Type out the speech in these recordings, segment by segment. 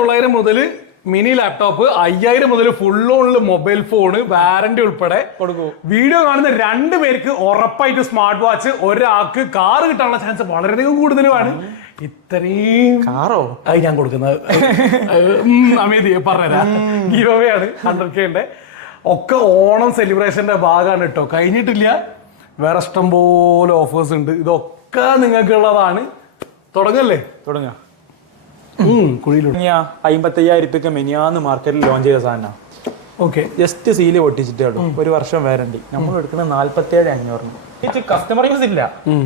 4900 മുതൽ mini laptop, 5000 മുതൽ full ഓണില് mobile phone, warranty ഉൾപ്പെടെ കൊടുക്കും. വീഡിയോ കാണുന്ന 2 പേർക്ക് ഉറപ്പായിട്ട് സ്മാർട്ട് വാച്ച്, ഒരാൾക്ക് കാറ് കിട്ടാനുള്ള ചാൻസ് വളരെയധികം കൂടുതലുമാണ്. ഇത്രയും കാറോ അത് ഞാൻ കൊടുക്കുന്നത് അമേതി പറഞ്ഞുതരാം. ഗീവ് അവേ ആണ് 100K ഒക്കെ ഓണം സെലിബ്രേഷന്റെ ഭാഗമാണ് കേട്ടോ. കഴിഞ്ഞിട്ടില്ല, വേറെ ഇഷ്ടം പോലെ ഓഫേഴ്സ് ഉണ്ട്. ഇതൊക്കെ നിങ്ങൾക്കുള്ളതാണ്. തുടങ്ങല്ലേ? തുടങ്ങാം. 55,000 മെനിയാന്ന് മാർക്കറ്റിൽ ലോഞ്ച് ചെയ്ത സാധനം. ഓക്കെ, ജസ്റ്റ് സീല് പൊട്ടിച്ചിട്ടേ ഉള്ളൂ. 1 വർഷം വാറന്റി. നമ്മൾ എടുക്കുന്നത് 47,500. കസ്റ്റമർ യൂസ് ഇല്ല,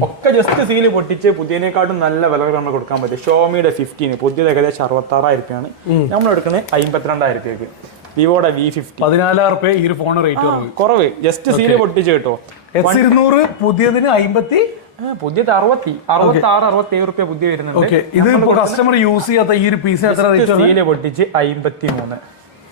ഒക്കെ ജസ്റ്റ് സീല് പൊട്ടിച്ച് പുതിയതിനെക്കാട്ടും നല്ല വില നമ്മൾ കൊടുക്കാൻ പറ്റും. ഷോമിയുടെ 15 പുതിയത് ഏകദേശം 66,000 നമ്മൾ എടുക്കുന്നത് 52,000. വിവോയുടെ V50 14,000 ഈ ഒരു ഫോൺ റേറ്റ് കുറവ്. ജസ്റ്റ് സീല് പൊട്ടിച്ച് കേട്ടോ. X200 പുതിയതിന് 50, പുതിയത് 66,000 പുതിയ വരുന്നുണ്ട്. ഇത് കസ്റ്റമർ യൂസ് ചെയ്യാത്ത ഈ ഒരു പീസ് സീല് പൊട്ടിച്ച് 53.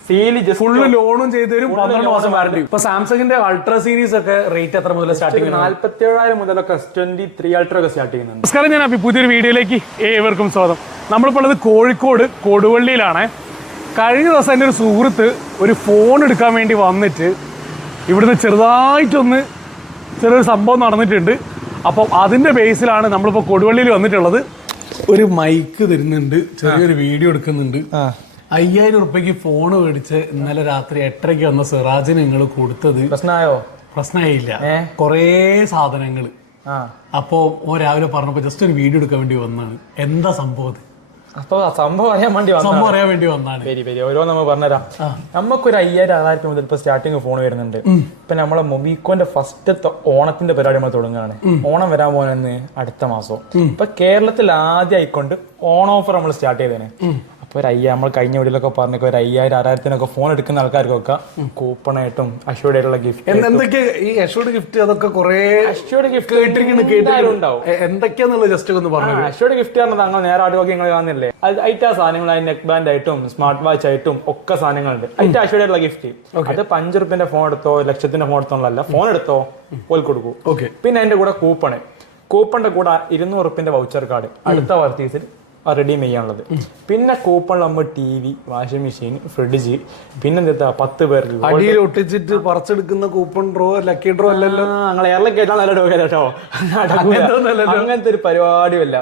സീല് ഫുള്ള് ലോണും ചെയ്ത് തരും. 12 മാസം വാറന്റി. ഇപ്പൊ സാംസങ്ങിന്റെ അൾട്രാ സീരീസ് ഒക്കെ റേറ്റ് എത്ര മുതൽ സ്റ്റാർട്ടിംഗ്? 47,000 മുതലൊക്കെ 23 അൾട്രാ ഒക്കെ സ്റ്റാർട്ട് ചെയ്യുന്നുണ്ട്. നമസ്കാരം, ഞാൻ അഭി. പുതിയൊരു വീഡിയോയിലേക്ക് ഏവർക്കും സ്വാഗതം. നമ്മളിപ്പോൾ ഉള്ളത് കോഴിക്കോട് കൊടുവള്ളിയിലാണ്. കഴിഞ്ഞ ദിവസം എൻ്റെ ഒരു സുഹൃത്ത് ഒരു ഫോൺ എടുക്കാൻ വേണ്ടി വന്നിട്ട് ഇവിടുന്ന് ചെറിയൊരു സംഭവം നടന്നിട്ടുണ്ട്. അപ്പം അതിൻ്റെ ബേസിലാണ് നമ്മളിപ്പോൾ കൊടുവള്ളിയിൽ വന്നിട്ടുള്ളത്. ഒരു മൈക്ക് തരുന്നുണ്ട്, ചെറിയൊരു വീഡിയോ എടുക്കുന്നുണ്ട്. 5,000 ഉറുപ്പ്യക്ക് ഫോൺ മേടിച്ച് ഇന്നലെ രാത്രി 8:30 വന്ന സിറാജിന് നിങ്ങൾ കൊടുത്തത് പ്രശ്നമായില്ല. കുറേ സാധനങ്ങൾ. അപ്പോ രാവിലെ പറഞ്ഞപ്പോ ജസ്റ്റ് ഒരു വീഡിയോ എടുക്കാൻ വേണ്ടി വന്നാണ്. എന്താ സംഭവം? അപ്പൊ സംഭവം അറിയാൻ വേണ്ടി വന്നാണ്. ഓരോ നമ്മൾ പറഞ്ഞുതരാം. നമുക്കൊരു 5,000-6,000 മുതൽ ഇപ്പൊ സ്റ്റാർട്ടിങ് ഫോൺ വരുന്നുണ്ട്. ഇപ്പൊ നമ്മളെ മൊബിക്കോന്റെ ഫസ്റ്റത്തെ ഓണത്തിന്റെ പരിപാടി നമ്മൾ തുടങ്ങുകയാണ്. ഓണം വരാൻ പോകുന്നത് അടുത്ത മാസം. ഇപ്പൊ കേരളത്തിൽ ആദ്യം ആയിക്കൊണ്ട് ഓൺ ഓഫർ നമ്മൾ സ്റ്റാർട്ട് ചെയ്തേനെ. അപ്പൊ നമ്മൾ കഴിഞ്ഞ വീഡിയോയിലൊക്കെ പറഞ്ഞ ഒരു 5,000-6,000 ഫോൺ എടുക്കുന്ന ആൾക്കാർക്കൊക്കെ കൂപ്പണായിട്ടും അഷ്യൂർഡ് ആയിട്ടുള്ള ഗിഫ്റ്റ്. എന്തൊക്കെ ഈ അഷ്യൂർഡ് ഗിഫ്റ്റ്? അതൊക്കെ കുറെ അഷ്യൂർഡ് ഗിഫ്റ്റ് ഉണ്ടാവും. എന്തൊക്കെയാന്നുള്ളത് ജസ്റ്റ് ഒന്ന് പറഞ്ഞു. അഷ്യൂർഡ് ഗിഫ്റ്റ് പറഞ്ഞാൽ താങ്കൾ നേരെ ആടുവാക്കി നിങ്ങൾ കാണുന്നില്ലേ? അതിന്റെ സാധനങ്ങൾ, നെക്ക് ബാൻഡ് ആയിട്ടും സ്മാർട്ട് വാച്ച് ആയിട്ടും ഒക്കെ സാധനങ്ങളുണ്ട്. അതിന്റെ അഷ്യൂർഡ് ആയിട്ടുള്ള ഗിഫ്റ്റ്. അത് 5 ഉറുപ്പ്യന്റെ ഫോൺ എടുത്തോ, 1,00,000 ഫോൺ എടുത്തോളല്ല, ഫോൺ എടുത്തോ പോൽ കൊടുക്കൂ. പിന്നെ അതിന്റെ കൂടെ കൂപ്പണിന്റെ കൂടെ 200 ഉറുപ്പ്യന്റെ വൗച്ചർ കാർഡ് അടുത്ത പർച്ചേസിൽ റെഡീം ചെയ്യാനുള്ളത്. പിന്നെ കൂപ്പൺ നമ്മൾ TV, വാഷിംഗ് മെഷീൻ, ഫ്രിഡ്ജ്, പിന്നെന്താ 10 പേർക്ക് അടിയിൽ ഒട്ടിച്ചിട്ട് പറിച്ചെടുക്കുന്ന കൂപ്പൺ ഡ്രോ, ലക്കി ഡ്രോ അല്ലല്ലോ. ഞങ്ങൾ എയറിലേക്കായിട്ടാണ് നല്ല ഡോ കേട്ടോ. അങ്ങനത്തെ ഒരു പരിപാടിയല്ല.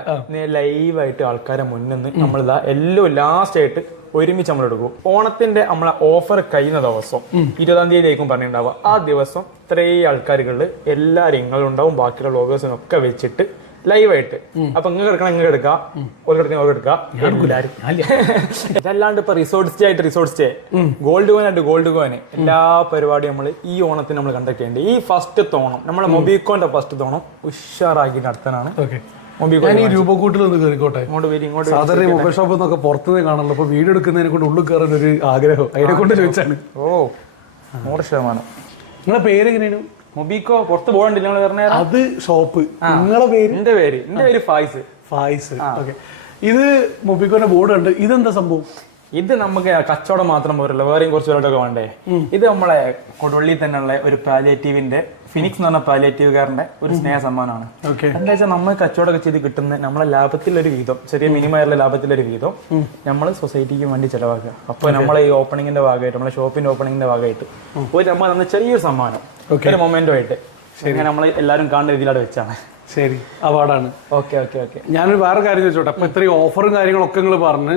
ലൈവായിട്ട് ആൾക്കാരെ മുന്നിൽ നമ്മളിതാ എല്ലാം ലാസ്റ്റ് ആയിട്ട് ഒരുമിച്ച് നമ്മൾ എടുക്കും. ഓണത്തിന്റെ നമ്മളെ ഓഫർ കഴിയുന്ന ദിവസം 20-ാം തീയതിയായിരിക്കും പറഞ്ഞിട്ടുണ്ടാവുക. ആ ദിവസം ഇത്രയും ആൾക്കാരുകളിൽ എല്ലാ റിങ്ങളുണ്ടാവും, ബാക്കിയുള്ള വ്ളോഗേഴ്സിനൊക്കെ വെച്ചിട്ട് ലൈവായിട്ട്. അപ്പൊ ഇങ്ങനെ എടുക്കാം, ഇതല്ലാണ്ട് ഇപ്പൊ റിസോർട്ട് സ്റ്റേ ഗോൾഡ് കോയിന് എല്ലാ പരിപാടിയും നമ്മൾ ഈ ഓണത്തിന് നമ്മൾ കണ്ടക്ട് ചെയ്യേണ്ടത്. ഈ ഫസ്റ്റ് ഓണം നമ്മളെ മൊബിക്കോന്റെ ഫസ്റ്റ് ഓണം ഉഷാറാക്കി നടത്താനാണ്. രൂപക്കൂട്ടിൽ ഒന്ന് കയറിക്കോട്ടെ. സാധാരണ മൊബൈൽ ഷോപ്പ് എന്നൊക്കെ പുറത്തുനിന്ന് കാണുള്ളൂ. അപ്പൊ വീഡിയോ എടുക്കുന്നതിനെ കൊണ്ട് ഉള്ളിൽ കയറാൻ ഒരു ആഗ്രഹം, അതിനെ കൊണ്ട് ചോദിച്ചാണ്. 100%. നിങ്ങളെ പേര് എങ്ങനെയാണ്? മൊബിക്കോ. പുറത്ത് പോകണ്ടില്ല നിങ്ങൾ പറഞ്ഞ അത് ഷോപ്പ്. നിങ്ങളെ പേര്? എന്റെ പേര് ഫായിസ്. ഓക്കെ. ഇത് മൊബിക്കോന്റെ ബോർഡ് ഉണ്ട്. ഇതെന്താ സംഭവം? ഇത് നമുക്ക് കച്ചവടം മാത്രം പോരല്ലോ, വേറെയും കുറച്ച് പേരോടൊക്കെ വേണ്ടേ. ഇത് നമ്മളെ കൊടുവള്ളി തന്നെയുള്ള ഒരു പാലിയേറ്റീവിന്റെ ഫിനിക്സ് എന്ന് പറഞ്ഞ പാലിയേറ്റീവുകാരന്റെ ഒരു സ്നേഹ സമ്മാനമാണ്. എന്താ വെച്ചാൽ നമ്മൾ കച്ചവടമൊക്കെ ചെയ്ത് കിട്ടുന്ന നമ്മളെ ലാഭത്തിലൊരു വീതം, ചെറിയ മിനിമമായിട്ടുള്ള ലാഭത്തിലൊരു വീതം നമ്മൾ സൊസൈറ്റിക്ക് വേണ്ടി ചെലവാക്കുക. അപ്പൊ നമ്മളെ ഈ ഓപ്പണിങ്ങിന്റെ ഭാഗമായിട്ട്, നമ്മളെ ഷോപ്പിന്റെ ഓപ്പണിങ്ങിന്റെ ഭാഗമായിട്ട് നമ്മൾ ചെറിയൊരു സമ്മാനം, ഒരു മൊമെന്റോ ആയിട്ട് അങ്ങനെ നമ്മൾ എല്ലാവരും കാണുന്ന രീതിയിലവിടെ വെച്ചാണ്. ശരി, അവാർഡാണ്. ഓക്കെ. ഞാനൊരു വേറെ കാര്യം ചോദിച്ചോട്ടെ. അപ്പൊ ഇത്രയും ഓഫറും കാര്യങ്ങളൊക്കെ നിങ്ങൾ പറഞ്ഞ്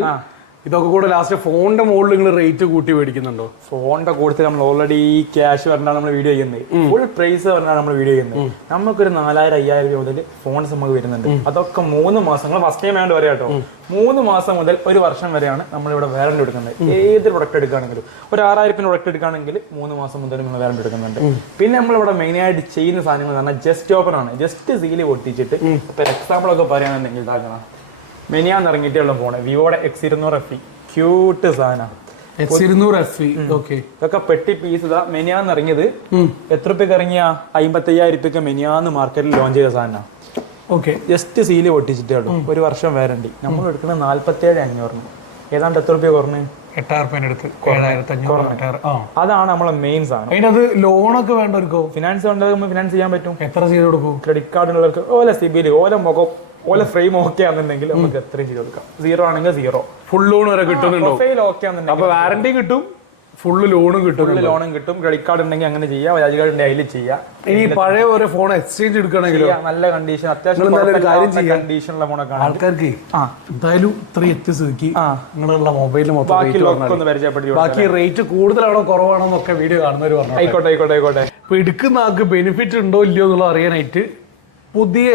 ഇതൊക്കെ കൂടെ ലാസ്റ്റ് ഫോണിന്റെ മുകളിൽ നിങ്ങൾ റേറ്റ് കൂട്ടി മേടിക്കുന്നുണ്ടോ? ഫോണിന്റെ കൂടുതൽ നമ്മൾ ഓൾറെഡി ക്യാഷ് പറഞ്ഞാൽ നമ്മൾ വീഡിയോ ചെയ്യുന്നത്, ഫുൾ പ്രൈസ് പറഞ്ഞാൽ നമ്മൾ വീഡിയോ ചെയ്യുന്നത്. നമുക്കൊരു 4,000-5,000 രൂപ മുതൽ ഫോൺസ് നമുക്ക് വരുന്നുണ്ട്. അതൊക്കെ 3 മാസം ഫസ്റ്റ് ടൈം ആയതുകൊണ്ട് പറയാം കേട്ടോ. 3 മാസം മുതൽ 1 വർഷം വരെയാണ് നമ്മളിവിടെ വാറന്റി എടുക്കുന്നത്. ഏത് പ്രൊഡക്റ്റ് എടുക്കുകയാണെങ്കിലും ഒരു 6,000 പ്രൊഡക്റ്റ് എടുക്കുകയാണെങ്കിൽ 3 മാസം മുതൽ നമ്മൾ വാറന്റി എടുക്കുന്നുണ്ട്. പിന്നെ നമ്മളിവിടെ മെയിൻ ആയിട്ട് ചെയ്യുന്ന സാധനങ്ങൾ പറഞ്ഞാൽ ജസ്റ്റ് ഓപ്പൺ ആണ്. ജസ്റ്റ് സീല് പൊട്ടിച്ചിട്ട് ഇപ്പൊ എക്സാമ്പിൾ ഒക്കെ പറയുകയാണെന്നുണ്ടെങ്കിൽ ഇതാക്കണം. മെനിയാന്ന് ഇറങ്ങിയിട്ടുള്ള ഫോണ് വിവോയുടെ X200 FE. ക്യൂട്ട് സാധനം. ഇതൊക്കെ പെട്ടി പീസ്. ഇതാ മെനിയാന്ന് ഇറങ്ങിയത്. എത്ര രൂപയ്ക്ക് ഇറങ്ങിയ? 55,000 രൂപയ്ക്ക് മെനിയാന്ന് മാർക്കറ്റിൽ ലോഞ്ച് ചെയ്ത സാധനം. ജസ്റ്റ് സീല് പൊട്ടിച്ചിട്ടേ ഉള്ളൂ. 1 വർഷം വാറന്റി. നമ്മൾ എടുക്കുന്നത് 47,500. ഏതാണ്ട് എത്ര രൂപ കുറഞ്ഞ്? 8,000 അതാണ് നമ്മളെ മെയിൻ സാധനം. അതിനകത്ത് ലോണൊക്കെ വേണ്ടവർക്കോ? ഫിനാൻസ് വേണ്ടവർക്ക് ഫിനാൻസ് ചെയ്യാൻ പറ്റും. എത്ര ചെയ്ത് കൊടുക്കും? ക്രെഡിറ്റ് കാർഡ് ഉള്ളവർക്ക് ഓല സിബിൽ, ഓല മുഖം ഓലെ ഫ്രെയിം ഓക്കെ ആണെന്നുണ്ടെങ്കിൽ നമുക്ക് എത്രയും ചെയ്ത് കൊടുക്കാം. 0 ആണെങ്കിൽ 0 ഫുൾ ലോൺ വരെ കിട്ടുന്നുണ്ടോ? പ്രൊഫൈൽ ഓക്കെ ആണെന്നുണ്ടെങ്കിൽ അപ്പൊ വാറണ്ടി കിട്ടും, ഫുള്ള് ലോണും കിട്ടും. ലോണും കിട്ടും. ക്രെഡിറ്റ് കാർഡ് ഉണ്ടെങ്കിൽ അങ്ങനെ ചെയ്യാം, ബജാജ് കാർഡ് ഉണ്ടെങ്കിൽ അതിൽ ചെയ്യാം. ഇനി പഴയ ഒരു ഫോൺ എക്സ്ചേഞ്ച് എടുക്കണമെങ്കിലോ നല്ല കണ്ടീഷൻ, അത്യാവശ്യം കണ്ടീഷനുള്ള ഫോണൊക്കെ ആൾക്കാർക്ക് എന്തായാലും ഇത്രയും എത്തിസ്ഥിതിക്ക് നിങ്ങളുള്ള മൊബൈലിൽ മൊത്തം ഒന്ന് പരിചയപ്പെടുത്തി. ബാക്കി റേറ്റ് കൂടുതലാണോ കുറവാണോ എന്നൊക്കെ വീഡിയോ കാണുന്നവർ പറഞ്ഞു. ആയിക്കോട്ടെ. ഇപ്പൊ എടുക്കുന്ന ആൾക്ക് ബെനിഫിറ്റ് ഉണ്ടോ ഇല്ലയോ എന്നുള്ളത് അറിയാനായിട്ട് പുതിയ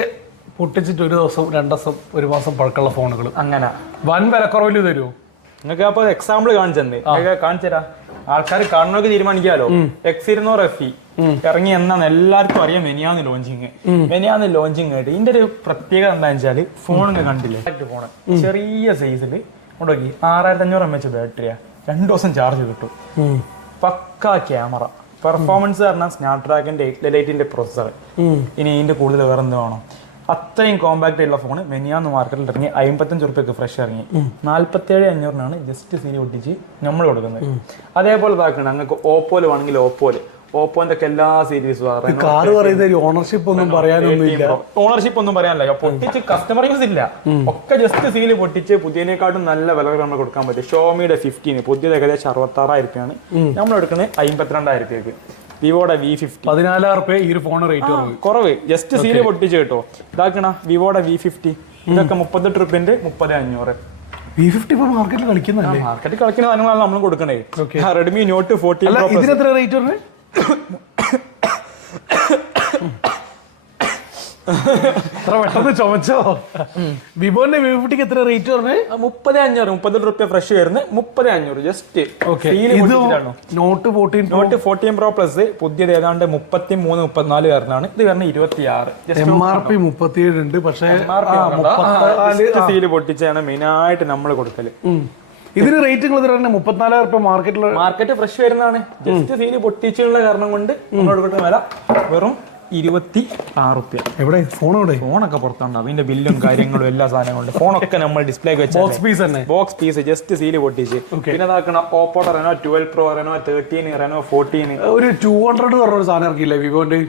പൊട്ടിച്ചിട്ട് 1 ദിവസം 2 ദിവസം 1 മാസം പഴക്കമുള്ള ഫോണുകൾ അങ്ങനെ വൻ വിലക്കുറവില് തരുമോ? നിങ്ങൾക്ക് അപ്പൊ എക്സാമ്പിൾ കാണിച്ചെന്ന് കാണിച്ചുതരാം. ആൾക്കാർ കാണുന്നവർക്ക് തീരുമാനിക്കാലോ. X200 FE ഇറങ്ങി എന്നാണ് എല്ലാവർക്കും അറിയാം. മെനിയാന്ന് ലോഞ്ചിങ് ആയിട്ട് ഇതിന്റെ ഒരു പ്രത്യേകത എന്താ വെച്ചാല് ഫോണിന് കണ്ടില്ലേ, ഫോണ് ചെറിയ സൈസില് കൊണ്ടുപോയി 6500 mAh ബാറ്ററിയാ, 2 ദിവസം ചാർജ് കിട്ടും. പക്കാ ക്യാമറ, പെർഫോമൻസ് പറഞ്ഞാൽ സ്നാപ്ഡ്രാഗന്റെ 888 പ്രോസസർ. ഇനി ഇതിന്റെ കൂടുതൽ വേറെ എന്ത് വേണം? അത്രയും കോമ്പാക്ട് ആയിട്ടുള്ള ഫോൺ മെനിയാന്ന് മാർക്കറ്റിൽ ഇറങ്ങി 55 റുപ്യക്ക് ഫ്രഷ് ഇറങ്ങി 47,500 ജസ്റ്റ് സീരി ഒട്ടിച്ച് നമ്മൾ കൊടുക്കുന്നത്. അതേപോലെ ഇതാക്കണം നിങ്ങൾക്ക് ഓപ്പോയിൽ വേണമെങ്കിൽ ഓപ്പോന്റെ ഒക്കെ എല്ലാ സീരീസും ഓണർഷിപ്പ് ഒന്നും പറയാനില്ല, പൊട്ടിച്ച് കസ്റ്റമർ യൂസ് ഇല്ല, ഒക്കെ ജസ്റ്റ് സീല് പൊട്ടിച്ച് പുതിയതിനെക്കാട്ടും നല്ല വില നമ്മൾ കൊടുക്കാൻ പറ്റും. ഷോമിയുടെ 15 പുതിയത് ഏകദേശം 66,000 രൂപയാണ്, നമ്മൾ എടുക്കുന്നത് 52,000 രൂപയ്ക്ക്. വിവോയുടെ V50 14,000 രൂപ ഈ ഒരു ഫോൺ റേറ്റ് കുറവ്, ജസ്റ്റ് സീല് പൊട്ടിച്ച് കേട്ടോ. ഇതാക്കണ വിവോയുടെ V50 ഇതൊക്കെ 38 റുപ്യന്റെ 30,500. V50 ഇപ്പൊ മാർക്കറ്റിൽ കളിക്കുന്നില്ലേ? മാർക്കറ്റിൽ കളിക്കുന്ന സാധനങ്ങളാണ് നമ്മൾ കൊടുക്കണേ. റെഡ്മി നോട്ട് 14 ഇതിന് എത്ര റേറ്റ് പറഞ്ഞത്? പെട്ടെന്ന് ചുമച്ചോ. വിവോന്റെ V50 എത്ര റേറ്റ് പറഞ്ഞത്? 30,500 റുപ്യ ഫ്രഷ് വരുന്നത് 30,500 ജസ്റ്റ്. നോട്ട് 14 Pro പ്ലസ് പുതിയത് ഏതാണ്ട് 33-34 കാരനാണ്. ഇത് വരുന്നത് 26. MRP 37 ഉണ്ട്, പക്ഷേ സീല് പൊട്ടിച്ചാണ് മെയിൻ ആയിട്ട് നമ്മൾ കൊടുക്കല്. ഇതിന് റേറ്റ് 34,000 രൂപ മാർക്കറ്റ് ഫ്രഷ് വരുന്നതാണ്. ജസ്റ്റ് സീല് പൊട്ടിച്ചുള്ള കാരണം കൊണ്ട് നമ്മൾ കൊടുക്കുന്ന വില വെറും 26 റുപ്യ. എവിടെ ഫോണൊക്കെ പുറത്തുണ്ടാവും, അതിന്റെ ബില്ലും കാര്യങ്ങളും എല്ലാ സാധനങ്ങളും. ഫോണൊക്കെ നമ്മൾ display box piece just seal പൊട്ടിച്ച്. പിന്നെ അതാക്കണം ഓപ്പോടെ റെനോ 12 Pro, റെനോ 13, റെനോ 14. ഒരു 200 പറഞ്ഞ ഒരു സാധനം ഇറക്കിയില്ലേ വിവോന്റെ?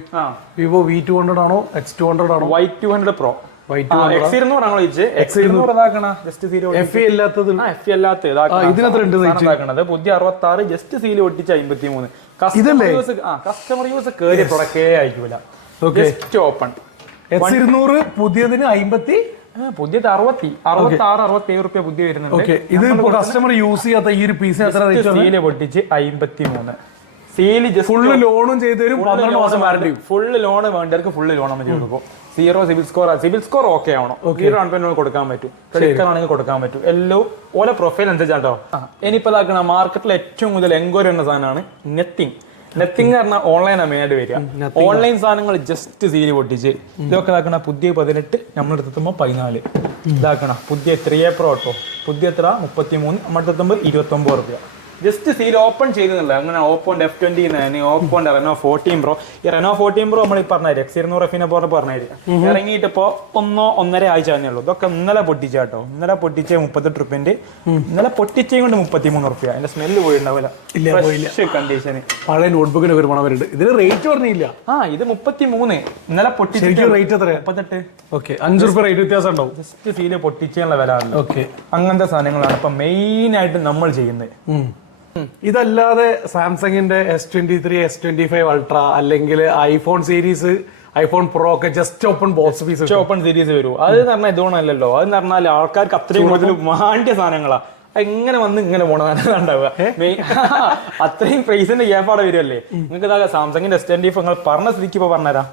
വിവോ V200 ആണോ X200 ആണോ? Y200 Pro. X200 ആണോ ചോദിച്ചത്? X200 ഇതാക്കണ ജസ്റ്റ് സീല് FE അല്ലാത്തത്. ഇതിനകത്ത് പുതിയ 66 ജസ്റ്റ് സീല് പൊട്ടിച്ച് 53. കസ്റ്റമർ യൂസ് കേറിയ പ്രൊഡക്റ്റേ ആയിരിക്കൂല. ഓപ്പൺ X200 പുതിയതിന് 50, പുതിയത് 66-67 റുപ്യ പുതിയ വരുന്നുണ്ട്. ഇത് കസ്റ്റമർ യൂസ് ചെയ്യാത്ത ഈ ഒരു പീസ് സീല് പൊട്ടിച്ച് 53. സീല് ഫുള്ള് ലോണും ചെയ്ത് തരും, 12 മാസം വാറണ്ടി. ഫുള്ള് ലോൺ വേണ്ടവർക്ക് ഫുള്ള് ലോൺ നമ്മൾ കൊടുക്കും. 0 സിബിൽ സ്കോർ ഓക്കെ ആവണം. 0 കൊടുക്കാൻ പറ്റും, ക്രെഡിറ്റ് കാർഡ് ആണെങ്കിൽ കൊടുക്കാൻ പറ്റും. എല്ലാം ഓരോ പ്രൊഫൈൽ അനുസരിച്ചാട്ടോ. ഇനിയിപ്പോ ഇതാക്കണ മാർക്കറ്റിൽ ഏറ്റവും കൂടുതൽ എൻക്വയറി ചെയ്യുന്ന സാധനമാണ് നെത്തിങ് പറഞ്ഞാൽ ഓൺലൈനാണ് മെയിനായിട്ട് വരിക. ഓൺലൈൻ സാധനങ്ങൾ ജസ്റ്റ് സീല് പൊട്ടിച്ച് ഇതൊക്കെ ഇതാക്കണ പുതിയ 18 നമ്മളെടുത്തെത്തുമ്പോൾ 14. ഇതാക്കണ പുതിയ 3A Pro കേട്ടോ, പുതിയ 33 നമ്മളെടുത്തെത്തുമ്പോൾ 29 റുപ്യ. ജസ്റ്റ് സീൽ ഓപ്പൺ ചെയ്തില്ല. അങ്ങനെ ഓപ്പോന്റെ F20, ഓപ്പോന്റെ റെനോ 14 Pro. ഈ റെനോ 14 Pro നമ്മൾ പറഞ്ഞ X200 FE പോലെ പറഞ്ഞായിരിക്കും. ഇറങ്ങിയിട്ടിപ്പോ 1-1.5 ആഴ്ച കഴിഞ്ഞുള്ളൂ. ഇതൊക്കെ ഇന്നലെ പൊട്ടിച്ചാട്ടോ. ഇന്നലെ പൊട്ടിച്ച 38 റുപ്യന്റെ, ഇന്നലെ പൊട്ടിച്ചേ കൊണ്ട് 33 റുപ്യ. അതിന്റെ സ്മെല്ല് പോയിട്ടുണ്ടാവില്ല. കണ്ടീഷന് പഴയ നോട്ട്ബുക്കിന് ഒരു മണം വരുന്നുണ്ട്. ഇതിന് റേറ്റ് പറഞ്ഞില്ല. ഇത് 33. ഇന്നലെ പൊട്ടിച്ച റേറ്റ് എത്ര? 38. 5 റുപ്യ റേറ്റ് വ്യത്യാസം ഉണ്ടാവും. ജസ്റ്റ് സീല് പൊട്ടിച്ചുള്ള വില. അങ്ങനത്തെ സാധനങ്ങളാണ് ഇപ്പൊ മെയിൻ ആയിട്ട് നമ്മൾ ചെയ്യുന്നത്. ഇതല്ലാതെ സാംസങ്ങിന്റെ S23, S25 Ultra അല്ലെങ്കിൽ ഐഫോൺ സീരീസ്, ഐഫോൺ പ്രോ ഒക്കെ just open box piece open series വരും. അത് പറഞ്ഞാൽ ഇതുകൊണ്ടല്ലോ. അത് പറഞ്ഞാൽ ആൾക്കാർക്ക് അത്രയും കൂടുതൽ മാണ്ടിയ സാധനങ്ങളാ. എങ്ങനെ വന്ന് ഇങ്ങനെ പോണതാണ് ഉണ്ടാവുക. അത്രയും പ്രൈസിന്റെ ഗ്യാപ്പാടെ വരുമല്ലേ. നിങ്ങൾക്ക് സാംസങ്ങിന്റെ S25 നിങ്ങൾ പറഞ്ഞ സ്ഥിതിക്ക് ഇപ്പൊ പറഞ്ഞുതരാം.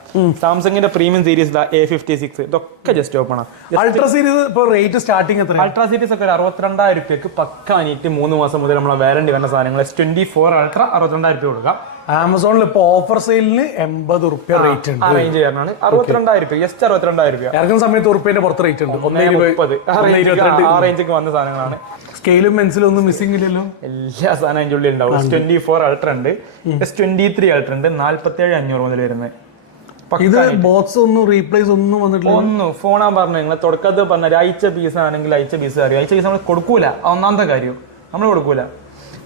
സാംസങ്ങിന്റെ പ്രീമിയം സീരീസ് A56 ഇതൊക്കെ ജസ്റ്റ് ഓപ്പൺ ആണ്. അൾട്രാ സീരീസ് ഇപ്പൊ റേറ്റ് സ്റ്റാർട്ടിംഗ് എത്ര? അൾട്രാ സീരീസ് ഒക്കെ 62,000 രൂപയ്ക്ക് പക്കാനിട്ട് 3 മാസം മുതൽ നമ്മളെ വാറണ്ടി വരുന്ന സാധനങ്ങൾ S24 Ultra 62,000 രൂപ കൊടുക്കാം. ആമസോണിൽ ഇപ്പൊ ഓഫർ സെയിലിന് 80 റുപ്യ റേറ്റ് ഉണ്ട്. റേഞ്ച് കാരണമാണ് 62,000 രൂപ, ജസ്റ്റ് 62,000 രൂപ. ഇറങ്ങുന്ന സമയത്ത് ഉറുപ്പ്യന്റെ പുറത്ത് റേറ്റ് ഉണ്ട്. 130 ആ റേഞ്ചൊക്കെ വന്ന സാധനങ്ങളാണ്. സ്കെയിലും പെൻസിലും ഒന്നും മിസ്സിംഗ് ഇല്ലല്ലോ. എല്ലാ സാധനം അതിൻ്റെ ഉള്ളിൽ ഉണ്ടാവും. S24 Ultra ഉണ്ട്, S23 Ultra ഉണ്ട്, 47,500 മുതൽ വരുന്നത്. ഇത് ബോക്സ് ഒന്നും റീപ്ലേസ് ഒന്നും വന്നിട്ടില്ല. ഒന്നും ഫോണാൻ പറഞ്ഞു നിങ്ങൾ തുടക്കത്തിൽ പറഞ്ഞ അയച്ച പീസ് ആണെങ്കിൽ അയച്ച പീസ് അറിയാം. അയച്ച പീസ് നമ്മൾ കൊടുക്കൂല, ഒന്നാമത്തെ കാര്യം നമ്മൾ കൊടുക്കൂല.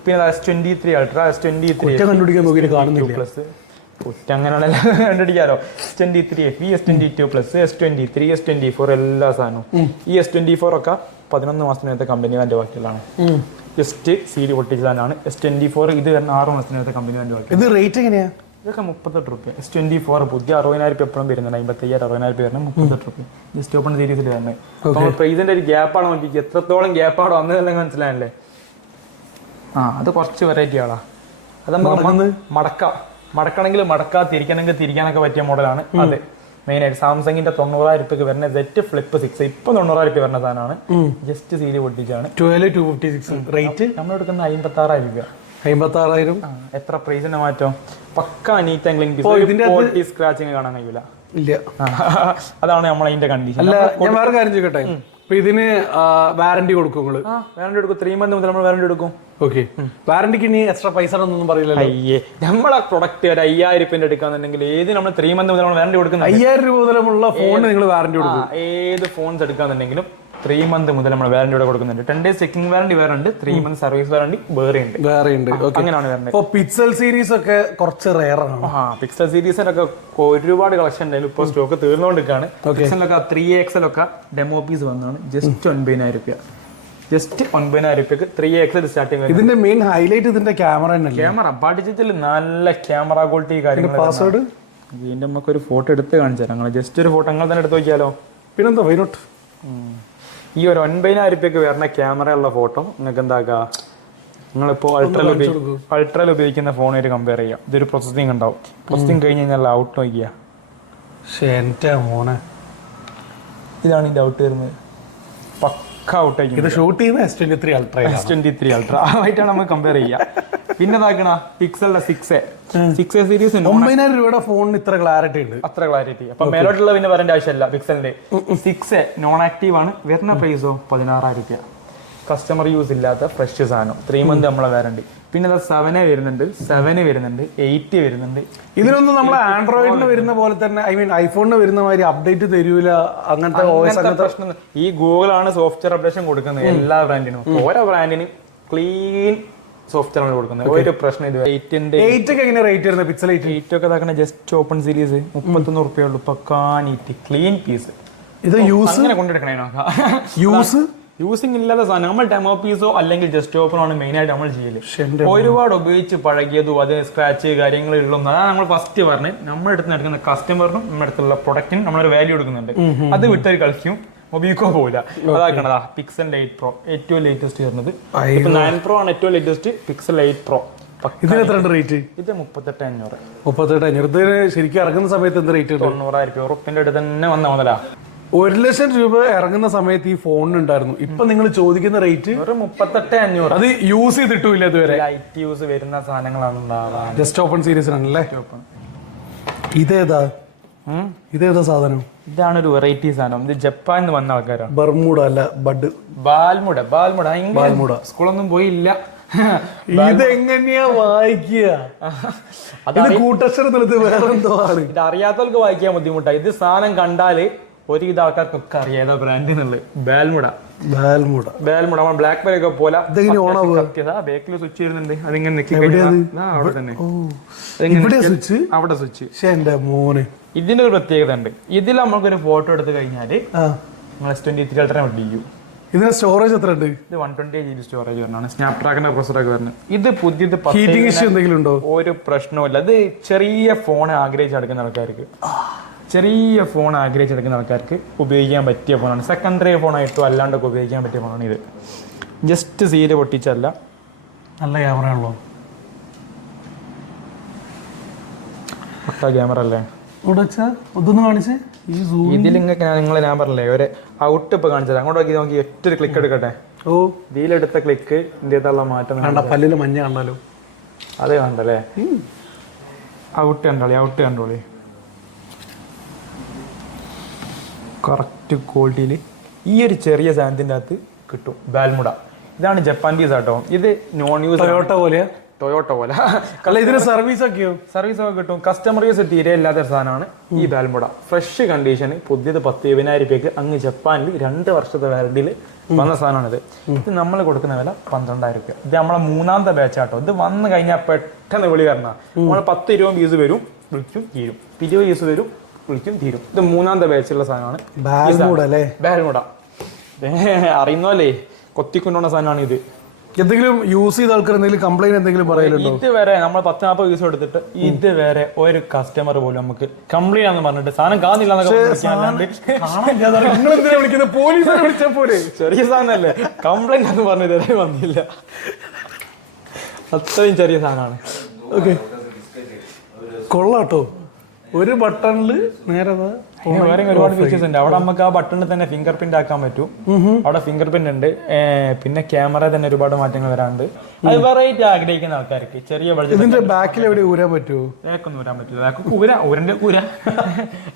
പിന്നെ S23 Ultra, S23 കണ്ടുപിടിക്കാൻ നോക്കിയിട്ട് കാണുന്നില്ല. പ്ലസ് അങ്ങനെയുള്ള കണ്ടുപിടിക്കാലോ. S23 S22 plus S23 S24 എല്ലാ സാധനവും. ഈ S24 ഒക്കെ 11 മാസത്തിനകത്ത് കമ്പനി വാൻ്റെ ബാക്കിയുള്ളതാണ്. ജസ്റ്റ് സീഡി പൊട്ടിച്ചതാണ്. S24 ഇത് വരുന്ന 6 മാസത്തിനകത്ത് കമ്പനി വാൻ്റെ ബാക്കി. ഇത് റേറ്റ് എങ്ങനെയാ? ഇതൊക്കെ 38 രൂപ. S24 പുതിയ 60,000 എപ്പോഴും വരുന്നുണ്ട്. 55,000 60,000 വരുന്നത് 38 രൂപ. ജസ്റ്റ് ഓപ്പൺ സീരീസിൽ വരുന്നത്. അപ്പോൾ പ്രൈസിന്റെ ഒരു ഗ്യാപ്പാണ് നോക്കി, എത്രത്തോളം ഗ്യാപ്പാണ് വന്നതെല്ലാം മനസ്സിലായല്ലേ. അത് കുറച്ച് വെറൈറ്റി ആളാ. അത് നമുക്ക് മടക്കണമെങ്കിൽ മടക്കാം, തിരിക്കണമെങ്കിൽ തിരിക്കാനൊക്കെ പറ്റിയ മോഡലാണ് അത്. മെയിനായിട്ട് സാംസങ്ങിന്റെ 90,000 രൂപയ്ക്ക് വരുന്ന Z Flip 6 ഇപ്പൊ 90,000 രൂപ വരുന്ന സാധനമാണ്. ജസ്റ്റ് സീരി പൊട്ടിച്ചാണ്. 12,256 റേറ്റ്. നമ്മൾ എടുക്കുന്ന 56,000 രൂപ. 56,000. എത്ര പ്രൈസിന്റെ മാറ്റം? പക്കാ neat and clean piece. Scratching കാണാൻ കഴിയില്ല. ഇല്ല. അതാണ് നമ്മളതിന്റെ കണ്ടീഷൻ. അല്ല, ഞാൻ വേറെ കാര്യം ചോദിക്കട്ടെ, അപ്പൊ ഇതിന് വാറന്റി കൊടുക്കും നിങ്ങള്? വാറന്റി എടുക്കും. 3 month മുതൽ നമ്മൾ വാറന്റി എടുക്കും. ഓക്കെ. വാറന്റിക്ക് ഇനി എക്സ്ട്രാ പൈസ ഒന്നും പറയില്ലല്ലോ? അയ്യേ, നമ്മളെ പ്രൊഡക്റ്റ് ഒരു 5,000 രൂപ എടുക്കാന്നുണ്ടെങ്കിൽ ഏത് നമ്മൾ 3 month മുതൽ നമ്മൾ വാറന്റി കൊടുക്കുന്നത്. 5,000 രൂപ മുതലുള്ള ഫോണിന് നിങ്ങൾ വാറന്റി കൊടുക്കും? ഏത് ഫോൺസ് എടുക്കാന്നുണ്ടെങ്കിലും 3 month മുതൽ നമ്മൾ വാറന്റി ഇവിടെ കൊടുക്കുന്നുണ്ട്. 10 days ചെക്കിംഗ് വാറന്റി വേറെ ഉണ്ട്, 3 month സർവീസ് വാറന്റി വേറെ ഉണ്ട്. അങ്ങനെയാണ് വരുന്നത്. ഇപ്പൊ പിക്സൽ സീരീസ് ഒക്കെ കുറച്ച് റെയർ ആണ്. പിക്സൽ സീരീസിലൊക്കെ ഒരുപാട് കളക്ഷൻ ഉണ്ടായിരുന്നു. ഇപ്പോൾ സ്റ്റോക്ക് തീർന്നുകൊണ്ടിരിക്കുകയാണ്. പിക്സലിലൊക്കെ 3XL ഒക്കെ ഡെമോ പീസ് വന്നാണ്. ജസ്റ്റ് 9,000 രൂപ. ജസ്റ്റ് 9,000 രൂപയ്ക്ക് 3XL സ്റ്റാർട്ടിംഗ്. ഇതിന്റെ മെയിൻ ഹൈലൈറ്റ് ഇതിന്റെ ക്യാമറ തന്നെയല്ലേ? ക്യാമറ ഡിജിറ്റൽ നല്ല ക്യാമറ ക്വാളിറ്റി കാര്യങ്ങൾ. പാസ്വേഡ് ഇതിന്റെ നമുക്ക് ഒരു ഫോട്ടോ എടുത്ത് കാണിച്ചു തരാം. ജസ്റ്റ് ഒരു ഫോട്ടോ അങ്ങനെ തന്നെ എടുത്ത് നോക്കിയാലോ? പിന്നെന്താ വൈനോട്ട്. ഈ ഒരു 9,000 രൂപയ്ക്ക് വരുന്ന ക്യാമറ ഉള്ള ഫോട്ടോ നിങ്ങൾക്ക് എന്താക്കാം, നിങ്ങളിപ്പോ അൾട്രയിൽ ഉപയോഗിക്കുന്ന ഫോണായിട്ട് കമ്പയർ ചെയ്യാം. ഇതൊരു പ്രോസസ്സിംഗ് ഉണ്ടാവും. പ്രോസസ്സിംഗ് കഴിഞ്ഞ് കഴിഞ്ഞാൽ ഔട്ട് നോക്കിയാ മോനെ, ഇതാണ് ഇതിന്റെ ഔട്ട് വരുന്നത്. പക്ക ഔട്ട് ആയിരിക്കും. ഇത് ഷൂട്ട് ചെയ്യുന്ന S23 Ultra ആയിട്ടാണ് നമ്മൾ കമ്പയർ ചെയ്യാം. പിന്നെ ഇതാക്കണ പിക്സലിന്റെ 6A സീരീസ് 9,000 രൂപയുടെ ഫോണിന് ഇത്ര ക്ലാരിറ്റി ഉണ്ട്. അത്ര ക്ലാരിറ്റി. അപ്പൊ മേലോട്ടുള്ള പിന്നെ പറയേണ്ട ആവശ്യമില്ല. പിക്സലിന്റെ 6A നോൺ ആക്റ്റീവ് ആണ്. വരുന്ന പ്രൈസോ 16,000 രൂപ. കസ്റ്റമർ യൂസ് ഇല്ലാത്ത ഫ്രഷ് സാധനം. 3 month നമ്മളെ വാറന്റി. പിന്നെ 7A വരുന്നുണ്ട്, 7 വരുന്നുണ്ട്, 8 വരുന്നുണ്ട്. ഇതിനൊന്നും നമ്മൾ ആൻഡ്രോയിഡിന് വരുന്ന പോലെ തന്നെ, ഐ മീൻ ഐഫോണിന് വരുന്ന മാതിരി അപ്ഡേറ്റ് തരൂല. അങ്ങനത്തെ പ്രശ്നം. ഈ ഗൂഗിൾ ആണ് സോഫ്റ്റ്വെയർ അപ്ഡേഷൻ കൊടുക്കുന്നത് എല്ലാ ബ്രാൻഡിനും. ഓരോ ബ്രാൻഡിനും ക്ലീൻ സോഫ്റ്റ്വെയർ ആണ് കൊടുക്കുന്നത്. ഒരു പ്രശ്നം ഇത് 8 ഒക്കെ എങ്ങനെ റേറ്റ് വരുന്നത്? പിക്സൽ 8 ഒക്കെ ഇതാക്കണ ജസ്റ്റ് ഓപ്പൺ സീരീസ് 31 രൂപയുള്ളൂ. പക്കാ നീറ്റ് ക്ലീൻ പീസ്. ഇത് യൂസ് അങ്ങനെ കൊണ്ടെടുക്കണേ. യൂസിങ് ഇല്ലാത്ത സാധനം നമ്മൾ ഡെമോ പീസോ അല്ലെങ്കിൽ ജസ്റ്റ് ഓപ്പണോ ആണ് മെയിൻ ആയിട്ട് നമ്മൾ ചെയ്യല്. ഒരുപാട് ഉപയോഗിച്ച് പഴകിയതും അത് സ്ക്രാച്ച് കാര്യങ്ങളുള്ള അതാണ് നമ്മൾ ഫസ്റ്റ് പറഞ്ഞത്. നമ്മുടെ അടുത്ത് എടുക്കുന്ന കസ്റ്റമറിനും നമ്മുടെ അടുത്തുള്ള പ്രൊഡക്റ്റിനും നമ്മളൊരു വാല്യൂ എടുക്കുന്നുണ്ട്. അത് വിട്ടൊരു കളിക്കും ഉപയോഗിക്കോ പോകില്ല. അതാക്കണതാ പിക്സൽ 8 Pro ഏറ്റവും ലേറ്റസ്റ്റ് വരുന്നത്. 9 Pro ആണ് ഏറ്റവും ലേറ്റസ്റ്റ്. പിക്സൽ 8 Pro ഇതിന് എത്ര റേറ്റ്? ഇത് 38,500. 38,500. ഇതിന് ശരിക്കും ഇറങ്ങുന്ന സമയത്ത് എന്ത് റേറ്റ്? 90,000 രൂപ. ഉറപ്പിന്റെ അടുത്ത് തന്നെ വന്ന മുതലാ. 1,00,000 രൂപ ഇറങ്ങുന്ന സമയത്ത് ഈ ഫോണിന് ഉണ്ടായിരുന്നു. ഇപ്പൊ നിങ്ങൾ ചോദിക്കുന്ന റേറ്റ് 38,500. അത് യൂസ് ചെയ്തിട്ടില്ല ഇതുവരെ. ലൈറ്റ് യൂസ് വരുന്ന സാധനങ്ങളാണ് ഉണ്ടാവുക. ജസ്റ്റ് ഓപ്പൺ സീരീസ് ആണല്ലേ? ഇതേതാ സാധനം? ഇതാണ് ഒരു വെറൈറ്റി സാധനം. ഇത് ജപ്പാനിൽ നിന്ന് വന്ന ആൾക്കാരാണ്. ബർമൂഡ അല്ല, ബഡ് ബാൽമുഡ. സ്കൂളൊന്നും പോയില്ല. ഇതെങ്ങനെയാ വായിക്കുക? അത് കൂട്ടക്ഷരത്തിലെടുത്ത് വേറെന്തോ ആണ്. ഇത് അറിയാത്തവർക്ക് വായിക്കാൻ ബുദ്ധിമുട്ടാണ്. ഇത് സാധനം കണ്ടാല് ഒരുവിധ ആൾക്കാർക്കൊക്കെ അറിയാം ഏതാ ബ്രാൻഡ് എന്നുള്ളത്. ബാൽമുഡ നമ്മൾ ബ്ലാക്ക് ബെറി ഒക്കെ പോലെ ബേക്കിൽ സ്വിച്ച് വരുന്നുണ്ട്. അതിങ്ങനെ അവിടെ തന്നെ അവിടെ സ്വിച്ച്. ഇതിന്റെ ഒരു പ്രത്യേകത ഉണ്ട്. ഇതിൽ നമുക്കൊരു ഫോട്ടോ എടുത്തു കഴിഞ്ഞാല് S23 Ultra ചെയ്യും. ഇതിന്റെ സ്റ്റോറേജ് എത്ര ഉണ്ട്? ഇത് 128 GB സ്റ്റോറേജ് വരുന്നതാണ്. സ്നാപ്ഡ്രാഗന്റെ പ്രൊസസ്സറൊക്കെ വരുന്നത്. ഇത് പുതിയത് എന്തെങ്കിലും ഉണ്ടോ? ഒരു പ്രശ്നവുമില്ല. ഇത് ചെറിയ ഫോൺ ആഗ്രഹിച്ചെടുക്കുന്ന ആൾക്കാർക്ക് ഉപയോഗിക്കാൻ പറ്റിയ ഫോണാണ്. സെക്കൻഡറി ഫോണായിട്ടോ അല്ലാണ്ടൊക്കെ ഉപയോഗിക്കാൻ പറ്റിയ ഫോണാണ് ഇത്. ജസ്റ്റ് സീല് പൊട്ടിച്ചല്ല, നല്ല ക്യാമറ ആണല്ലോ. പക്ക ക്യാമറ അല്ലേ? ഇതിലിങ്ങനെ ഞാൻ പറഞ്ഞില്ലേ ഒരു ഔട്ട് ഇപ്പൊ കാണിച്ചത്. അങ്ങോട്ട് നോക്കി ഒറ്റ ക്ലിക്ക് എടുക്കട്ടെ. ഇതിലെടുത്ത ക്ലിക്ക് ഇന്ത്യത്തുള്ള മാറ്റം പല്ലില് മഞ്ഞ കണ്ടാലോ? അത് കണ്ടല്ലേ? ഔട്ട് കണ്ടോളി. കറക്റ്റ് ക്വാളിറ്റിയിൽ ഈ ഒരു ചെറിയ സാധനത്തിൻ്റെ അകത്ത് കിട്ടും. ബാൽമുഡ ഇതാണ് ജപ്പാൻ പീസ് ആട്ടോ. ഇത് നോൺ യൂസ് ടൊയോട്ട പോലെ അല്ല. ഇതിന് സർവീസ് ഒക്കെ കിട്ടും. കസ്റ്റമർ യൂസ് തീരെ ഇല്ലാത്ത സാധനമാണ് ഈ ബാൽമുഡ. ഫ്രഷ് കണ്ടീഷൻ പുതിയത് 10,000 രൂപയ്ക്ക് അങ്ങ് ജപ്പാനിൽ 2 വർഷത്തെ വാറണ്ടിയിൽ വന്ന സാധനമാണിത്. ഇത് നമ്മൾ കൊടുക്കുന്ന വില 12,000 രൂപ. ഇത് നമ്മളെ 3ാമത്തെ ബാച്ച് ആട്ടോ. ഇത് വന്നു കഴിഞ്ഞാൽ പെട്ടെന്ന് വിളി കാരണം നമ്മൾ 10-20 പീസ് വരും. വിളിക്കും തീരും. 20 യൂസ് വരും, വിളിക്കും തീരും. ഇത് 3ാമത്തെ ബാച്ചിലുള്ള സാധനമാണ്. ബാൽമൂട അറിയുന്നല്ലേ, കൊത്തിക്കൊണ്ടുള്ള സാധനമാണ് ഇത്. എന്തെങ്കിലും യൂസ് ചെയ്ത ആൾക്കാർ എന്തെങ്കിലും കംപ്ലൈന്റ് എന്തെങ്കിലും പറയലുണ്ടോ? ഇതുവരെ നമ്മൾ 10-40 യൂസ് എടുത്തിട്ട് ഇതുവരെ ഒരു കസ്റ്റമർ പോലും നമുക്ക് കംപ്ലൈന്റ് ആണെന്ന് പറഞ്ഞിട്ട് സാധനം കാണുന്നില്ല ചെറിയ സാധനമല്ലേ, കംപ്ലൈന്റ് എന്ന് പറഞ്ഞ ഇതുവരെ വന്നില്ല. അത്രയും ചെറിയ സാധനമാണ്. ഓക്കെ, കൊള്ളാട്ടോ. ഒരു ബട്ടണില് നേരെ വേറെ ഒരുപാട് ഫീച്ചേഴ്സ് ഉണ്ട്. അവിടെ നമുക്ക് ആ ബട്ടണിൽ തന്നെ ഫിംഗർ പ്രിന്റ് ആക്കാൻ പറ്റും. അവിടെ ഫിംഗർ പ്രിന്റ് ഉണ്ട്. പിന്നെ ക്യാമറ തന്നെ ഒരുപാട് മാറ്റങ്ങൾ വരാണ്ട്. അത് വെറൈറ്റി ആഗ്രഹിക്കുന്ന ആൾക്കാർക്ക് ചെറിയ ബഡ്ജറ്റ്. ബാക്കിൽ എവിടെ ഊരാൻ പറ്റുമോ? ബാക്കൊന്നും ഊരാൻ പറ്റില്ല.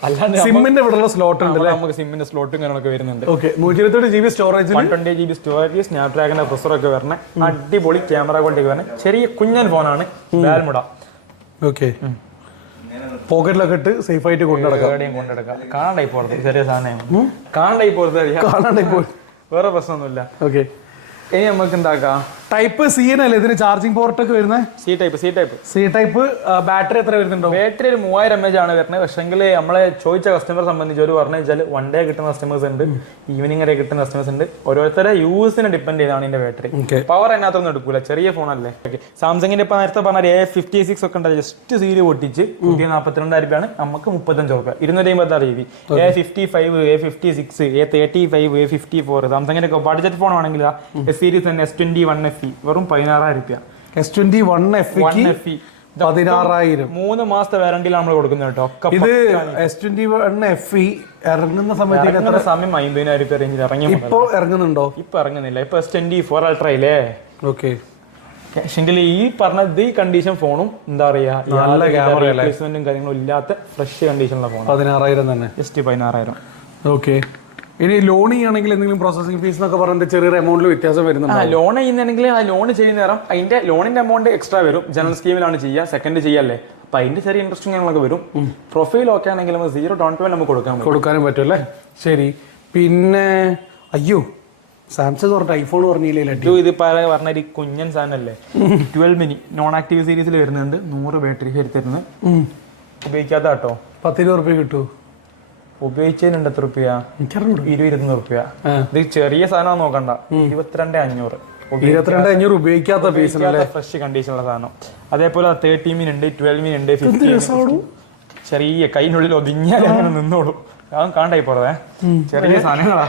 അല്ലാണ്ട് സിമ്മിന്റെ ഇവിടെ സ്ലോട്ട് ഉണ്ട്. നമുക്ക് സിമ്മിന്റെ സ്ലോട്ടും കാര്യങ്ങളൊക്കെ വരുന്നുണ്ട്. 128 GB സ്റ്റോറേജ്, 120 GB സ്റ്റോറേജ്, സ്നാപ്ഡ്രാഗന്റെ പ്രൊസറൊക്കെ വരണേ, അടിപൊളി ക്യാമറ ക്വാളിറ്റി വരണേ, ചെറിയ കുഞ്ഞൻ ഫോണാണ് ബാൽമുട. ഓക്കെ, പോക്കറ്റിലൊക്കെ ഇട്ട് സേഫ് ആയിട്ട് കൊണ്ടുനടക്കാം. കാണാണ്ടായി പോറത് ചെറിയ സാധനം, കാണാണ്ടായി പോറത് വേറെ പ്രശ്നമൊന്നുമില്ല. ഓക്കെ, ഇനി നമുക്ക് എന്താക്കാം, ടൈപ്പ് സി അല്ലേ ഇതിന് ചാർജിങ് പോർട്ട് ഒക്കെ വരുന്നത്? C type. ബാറ്ററി എത്ര വരുന്നുണ്ടോ? ബാറ്ററി ഒരു 3000 mAh ആണ് വരുന്നത്. പക്ഷെങ്കിൽ നമ്മളെ ചോദിച്ച കസ്റ്റമർ സംബന്ധിച്ച് ഒരു പറഞ്ഞു വെച്ചാൽ 1 ഡേ കിട്ടുന്ന കസ്റ്റമേഴ്സ് ഉണ്ട്, ഈവനിങ് വരെ കിട്ടുന്ന കസ്റ്റമേഴ്സ് ഉണ്ട്. ഓരോരുത്തരെ യൂസിനെ ഡിപ്പെൻഡ് ചെയ്താണ് ഇതിന്റെ ബാറ്ററി. പവർ അതിനകത്തൊന്നും എടുക്കൂല, ചെറിയ ഫോണല്ലേ. സാംസങ്ങിന്റെ ഇപ്പൊ നേരത്തെ പറഞ്ഞ A56 ഒക്കെ ഉണ്ട്, ജസ്റ്റ് സീല് പൊട്ടിച്ച് 142,000 രൂപയാണ്. നമുക്ക് 35 രൂപ, 256 GB. A55, A56, A35, A54. സാംസങ്ങിന്റെ ബഡ്ജറ്റ് ഫോൺ ആണെങ്കിൽ സീരീസ് തന്നെ S21 FE വെറും 16,000 രൂപ. S21 FE 16,000. 3 മാസത്തെ വാറണ്ടിയിലാണ് നമ്മൾ കൊടുക്കുന്നത് കേട്ടോ. ഇത് S21 FE ഇറങ്ങുന്ന സമയത്ത് സമയം 50,000 രൂപ റേഞ്ചിൽ ഇറങ്ങി. ഇപ്പൊ ഇറങ്ങുന്നുണ്ടോ? ഇപ്പൊ ഇറങ്ങുന്നില്ല. ഇപ്പൊ S24 Ultra ഇല്ലേ. ഓക്കെ, പക്ഷെങ്കിൽ ഈ പറഞ്ഞത് ഈ കണ്ടീഷൻ ഫോണും എന്താ പറയാ, റീപ്ലേസ്മെന്റും കാര്യങ്ങളും ഇല്ലാത്ത ഫ്രഷ് കണ്ടീഷനുള്ള ഫോൺ 16,000 തന്നെ, ജസ്റ്റ് 16,000. ഓക്കെ. ഇനി ലോൺ ചെയ്യുകയാണെങ്കിൽ എന്തെങ്കിലും പ്രോസസിംഗ് ഫീസ് എന്നൊക്കെ പറഞ്ഞിട്ട് ചെറിയൊരു എമൗണ്ടിൽ വ്യത്യാസം വരുന്നുണ്ട്. ലോൺ ചെയ്യുന്നതാണെങ്കിൽ ആ ലോൺ ചെയ്യുന്ന നേരം അതിന്റെ ലോണിന്റെ എമൗണ്ട് എക്സ്ട്രാ വരും. ജനറൽ സ്കീമിലാണ് ചെയ്യുക, സെക്കൻഡ് ചെയ്യല്ലേ, അപ്പൊ അതിന്റെ ചെറിയ ഇൻട്രസ്റ്റും കാര്യങ്ങളൊക്കെ വരും. പ്രൊഫൈൽ ഒക്കെ ആണെങ്കിൽ നമുക്ക് 0 ഡൗൺ പേയ്മെന്റ് നമുക്ക് കൊടുക്കാനും പറ്റും അല്ലേ. ശരി, പിന്നെ അയ്യോ സാംസങ് പറഞ്ഞ ഐഫോൺ പറഞ്ഞില്ലേ, ഇത് പറഞ്ഞ ഒരു കുഞ്ഞൻ സാധനല്ലേ. 12 mini നോൺ ആക്റ്റീവ് സീരീസിൽ വരുന്നുണ്ട്. 100 ബാറ്ററി വരുത്തരുന്നത്, ഉപയോഗിക്കാത്ത കേട്ടോ. 10,000 രൂപ കിട്ടും. ഉപയോഗിച്ചതിന് എത്ര രൂപ? 20-21 രൂപ. ഇത് ചെറിയ സാധനം നോക്കണ്ട, 22,500. 22,500 ഉപയോഗിക്കാത്ത ഫ്രഷ് കണ്ടീഷനുള്ള സാധനം. അതേപോലെ 30 mini ഉണ്ട്, 12 mini ഉണ്ട്, 50. ചെറിയ കൈനുള്ളിൽ ഒതുങ്ങിയാൽ അങ്ങനെ നിന്നോളൂ. അതും കാണായി പോറേ, ചെറിയ സാധനങ്ങളാ.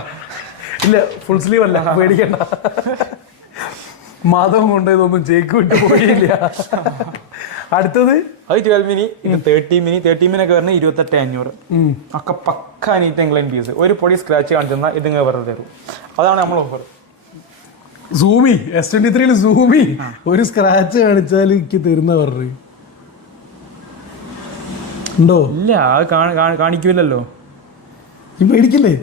ഇല്ല, ഫുൾ സ്ലീവ് അല്ല, പേടിക്കണ്ട. മാധവം കൊണ്ട് ഇതൊന്നും ചേക്ക് വിട്ട് പോയില്ല. അടുത്തത് അത് 12 mini, ഇത് 30 mini. 30 mini ഒക്കെ വരുന്നത് 28,500. ഒക്കെ പക്ക നീറ്റ് ഇംഗ്ലൈൻ പീസ്. ഒരു പൊടി സ്ക്രാച്ച് കാണിച്ചെന്നാൽ ഇതിങ്ങനെ വെറുതെ തരും. അതാണ് നമ്മൾ ഓഫർ. സൂമി S23 സൂമി ഒരു സ്ക്രാച്ച് കാണിച്ചാൽ എനിക്ക് തരുന്ന പറഞ്ഞു ഉണ്ടോ? ഇല്ല, അത് കാണിക്കൂലല്ലോ. പേടിക്കില്ലേ?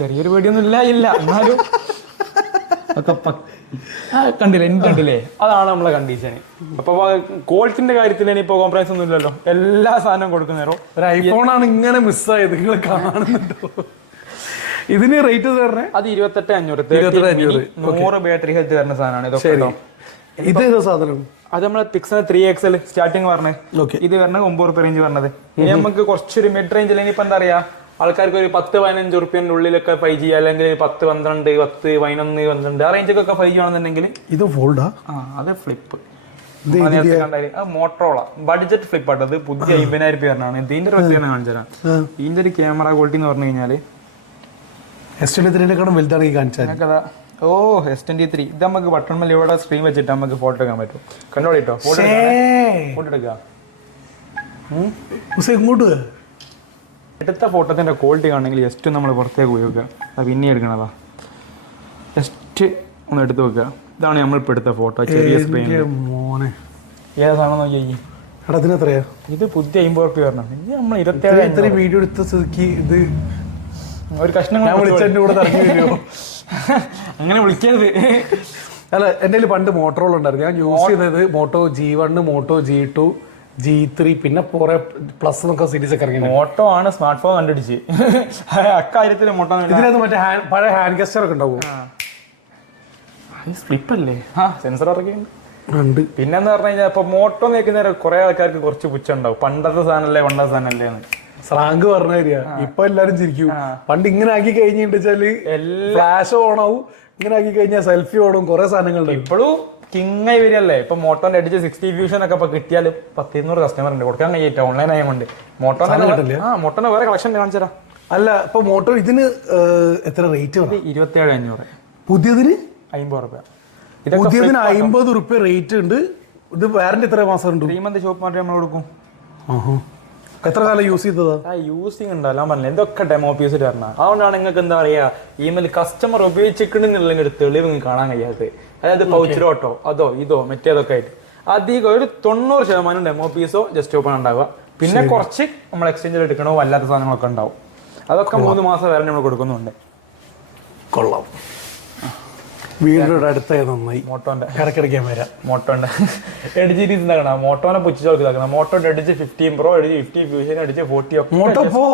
ചെറിയൊരു പേടിയൊന്നും ഇല്ല. എന്നാലും കണ്ടില്ലേ, എനിക്ക് കണ്ടില്ലേ, അതാണ് നമ്മളെ കണ്ടീഷൻ. അപ്പൊ ക്വാളിറ്റിന്റെ കാര്യത്തിൽ ഇനിയിപ്പോ കോംപ്രമൈസ് ഒന്നും ഇല്ലല്ലോ, എല്ലാ സാധനവും കൊടുക്കുന്നേരോ. ഒരു ഐഫോണാണ് ഇങ്ങനെ മിസ്സായത്, നിങ്ങൾ കാണുന്നുണ്ടോ? ഇതിന് റേറ്റ് പറഞ്ഞേ അത് 28,500. 100 ബാറ്ററി ഹെൽത്ത് വരുന്ന സാധനമാണ് ഇതൊക്കെ. ഇത് ഏതാ സാധനം? അത് നമ്മളെ പിക്സൽ 3XL സ്റ്റാർട്ടിങ് പറഞ്ഞത്. ഇത് പറഞ്ഞത് 9 രൂപ റേഞ്ച് പറഞ്ഞത്. ഇനി നമുക്ക് കുറച്ചൊരു മിഡ് റേഞ്ചിൽ ഇനിയിപ്പോ എന്താ പറയാ, ആൾക്കാർക്ക് ഒരു 10-15 റുപ്യന്റെ ഉള്ളിലൊക്കെ 5G, അല്ലെങ്കിൽ 10, 12, 10, 11, 12 ആ റേഞ്ചൊക്കെ 5G ആണെന്നുണ്ടെങ്കിൽ ഇത് ഫോൾഡാ. അത് ഫ്ലിപ്പ് മോട്ടറോള ബഡ്ജറ്റ് ഫ്ലിപ്പ് ആട്ടത്. പുതിയ 50,000 രൂപ പറഞ്ഞാണ്. ഇതിന്റെ പ്രത്യേകത കാണിച്ചു തരാം. ഇതിന്റെ ഒരു ക്യാമറ ക്വാളിറ്റി എന്ന് പറഞ്ഞു കഴിഞ്ഞാല് S23 വലുതാണ് ഈ കാണിച്ചാൽ. S23 ഇത് നമുക്ക് ബട്ടൺ മേലെ ഇവിടെ സ്ക്രീൻ വെച്ചിട്ട് നമുക്ക് ഫോട്ടോ എടുക്കാൻ പറ്റും. കണ്ടോളിട്ടോ, ഫോട്ടോ എടുക്കുക. ഇങ്ങോട്ട് എടുത്ത ഫോട്ടോത്തിന്റെ ക്വാളിറ്റി കാണണമെങ്കിൽ ജസ്റ്റ് നമ്മൾ പുറത്തേക്ക് പോയി വെക്കുക. അത് പിന്നെ എടുക്കണതാ. ജസ്റ്റ് ഒന്ന് എടുത്ത് വെക്കുക. ഇതാണ് നമ്മളിപ്പോൾ എടുത്ത ഫോട്ടോ. ചെറിയ സ്ക്രീൻ ഏതാണോ നോക്കി. എത്രയാ ഇത് പുതിയ 50 രൂപ വരണം. ഇത് നമ്മൾ 27 വീഡിയോ എടുത്ത സ്ഥിതിക്ക് ഇത് ഒരു കഷ്ണം അങ്ങനെ വിളിക്കരുത്. അല്ല, എൻ്റെ കയ്യിൽ പണ്ട് മോട്ടോറോള ഉണ്ടായിരുന്നു. ഞാൻ യൂസ് ചെയ്തത് motto G1, motto G2, G3, പിന്നെ കുറെ പ്ലസ് എന്നൊക്കെ സീരീസ് ഒക്കെ ഇറങ്ങി. മോട്ടോ ആണ് സ്മാർട്ട് ഫോൺ കണ്ടുപിടിച്ച്. അക്കാര്യത്തിൽ മോട്ടോ ഇതിനകത്ത് മറ്റേ പഴയ ഹാൻഡ് ഗസ്റ്റർ ഒക്കെ ഉണ്ടാവും. ഫ്ലിപ്പ് അല്ലേ? സെൻസർ ഇറക്കിയുണ്ട്. ഉണ്ട്. പിന്നെന്ന് പറഞ്ഞു കഴിഞ്ഞാൽ ഇപ്പൊ മോട്ടോ നിൽക്കുന്ന കുറെ ആൾക്കാർക്ക് കുറച്ച് പുച്ഛം ഉണ്ടാവും. പണ്ടത്തെ സാധനല്ലേ എന്ന് സ്രാങ്ക് പറഞ്ഞ കാര്യ. ഇപ്പൊ എല്ലാരും ചിരിക്കും. പണ്ട് ഇങ്ങനെ ആക്കി കഴിഞ്ഞിട്ടുണ്ടെച്ചാല് ഫ്ലാഷ് ഓണാവും, ഇങ്ങനെ ആക്കി കഴിഞ്ഞാൽ സെൽഫി ഓടും, കുറെ സാധനങ്ങളുണ്ട്. ഇപ്പോഴും കിങ്ങായി വരികയല്ലേ. ഇപ്പൊ മോട്ടോന്റെ അടിച്ച് 60 ഫ്യൂഷൻ ഒക്കെ ഇപ്പൊ കിട്ടിയാൽ 100 കസ്റ്റമർ ഉണ്ട്, കൊടുക്കാൻ കഴിയില്ല ഓൺലൈൻ ആയതുകൊണ്ട്. മോട്ടോന്റെ വേറെ കളക്ഷൻ കാണിച്ചാ. അല്ല ഇപ്പൊ മോട്ടോ ഇതിന് എത്ര റേറ്റ്? 27,500. പുതിയതിന് 50 രൂപ. പുതിയതിന് 50 രൂപ റേറ്റ് ഉണ്ട്. ഇത് വാറന്റി എത്ര മാസം ഉണ്ട്? 3 മന്ത് ഷോപ്പ് മാറ്റി നമ്മൾ കൊടുക്കും. എത്ര കാലം യൂസ് ചെയ്തതാ? യൂസിങ് ഉണ്ടല്ലോ പറഞ്ഞില്ല, എന്തൊക്കെ ഡെമോ പീസ് തരണം. അതുകൊണ്ടാണ് നിങ്ങൾക്ക് എന്താ പറയാ ഇമെയിൽ കസ്റ്റമർ ഉപയോഗിച്ചിട്ടുണ്ടെന്നുള്ളതിന്റെ ഒരു തെളിവ് നിങ്ങൾക്ക് കാണാൻ കഴിയാത്തത്. അതായത് പൗച്ചിലോട്ടോ അതോ ഇതോ മറ്റേതൊക്കെ ആയിട്ട് അധികം ഒരു 90% ഡെമോ പീസോ ജസ്റ്റ് ഓപ്പൺ ഉണ്ടാവുക. പിന്നെ കുറച്ച് നമ്മൾ എക്സ്ചേഞ്ചിൽ എടുക്കണോ അല്ലാത്ത സാധനങ്ങളൊക്കെ ഉണ്ടാവും. അതൊക്കെ 3 മാസം വരെ നമ്മൾ കൊടുക്കുന്നുണ്ട്. കൊള്ളാം. വീടിനോട് അടുത്ത നന്നായി. മോട്ടോന്റെ കിടക്കിടക്കാൻ വരാം. മോട്ടോന്റെ എഡ്ജ് രീതി എന്താക്കണം, മോട്ടോനെ പുച്ഛിച്ചോക്കണം. മോട്ടോന്റെ edge 15 pro, edge 50 fusion, edge 40 ഒക്കെ. മോട്ടോ ഇപ്പോ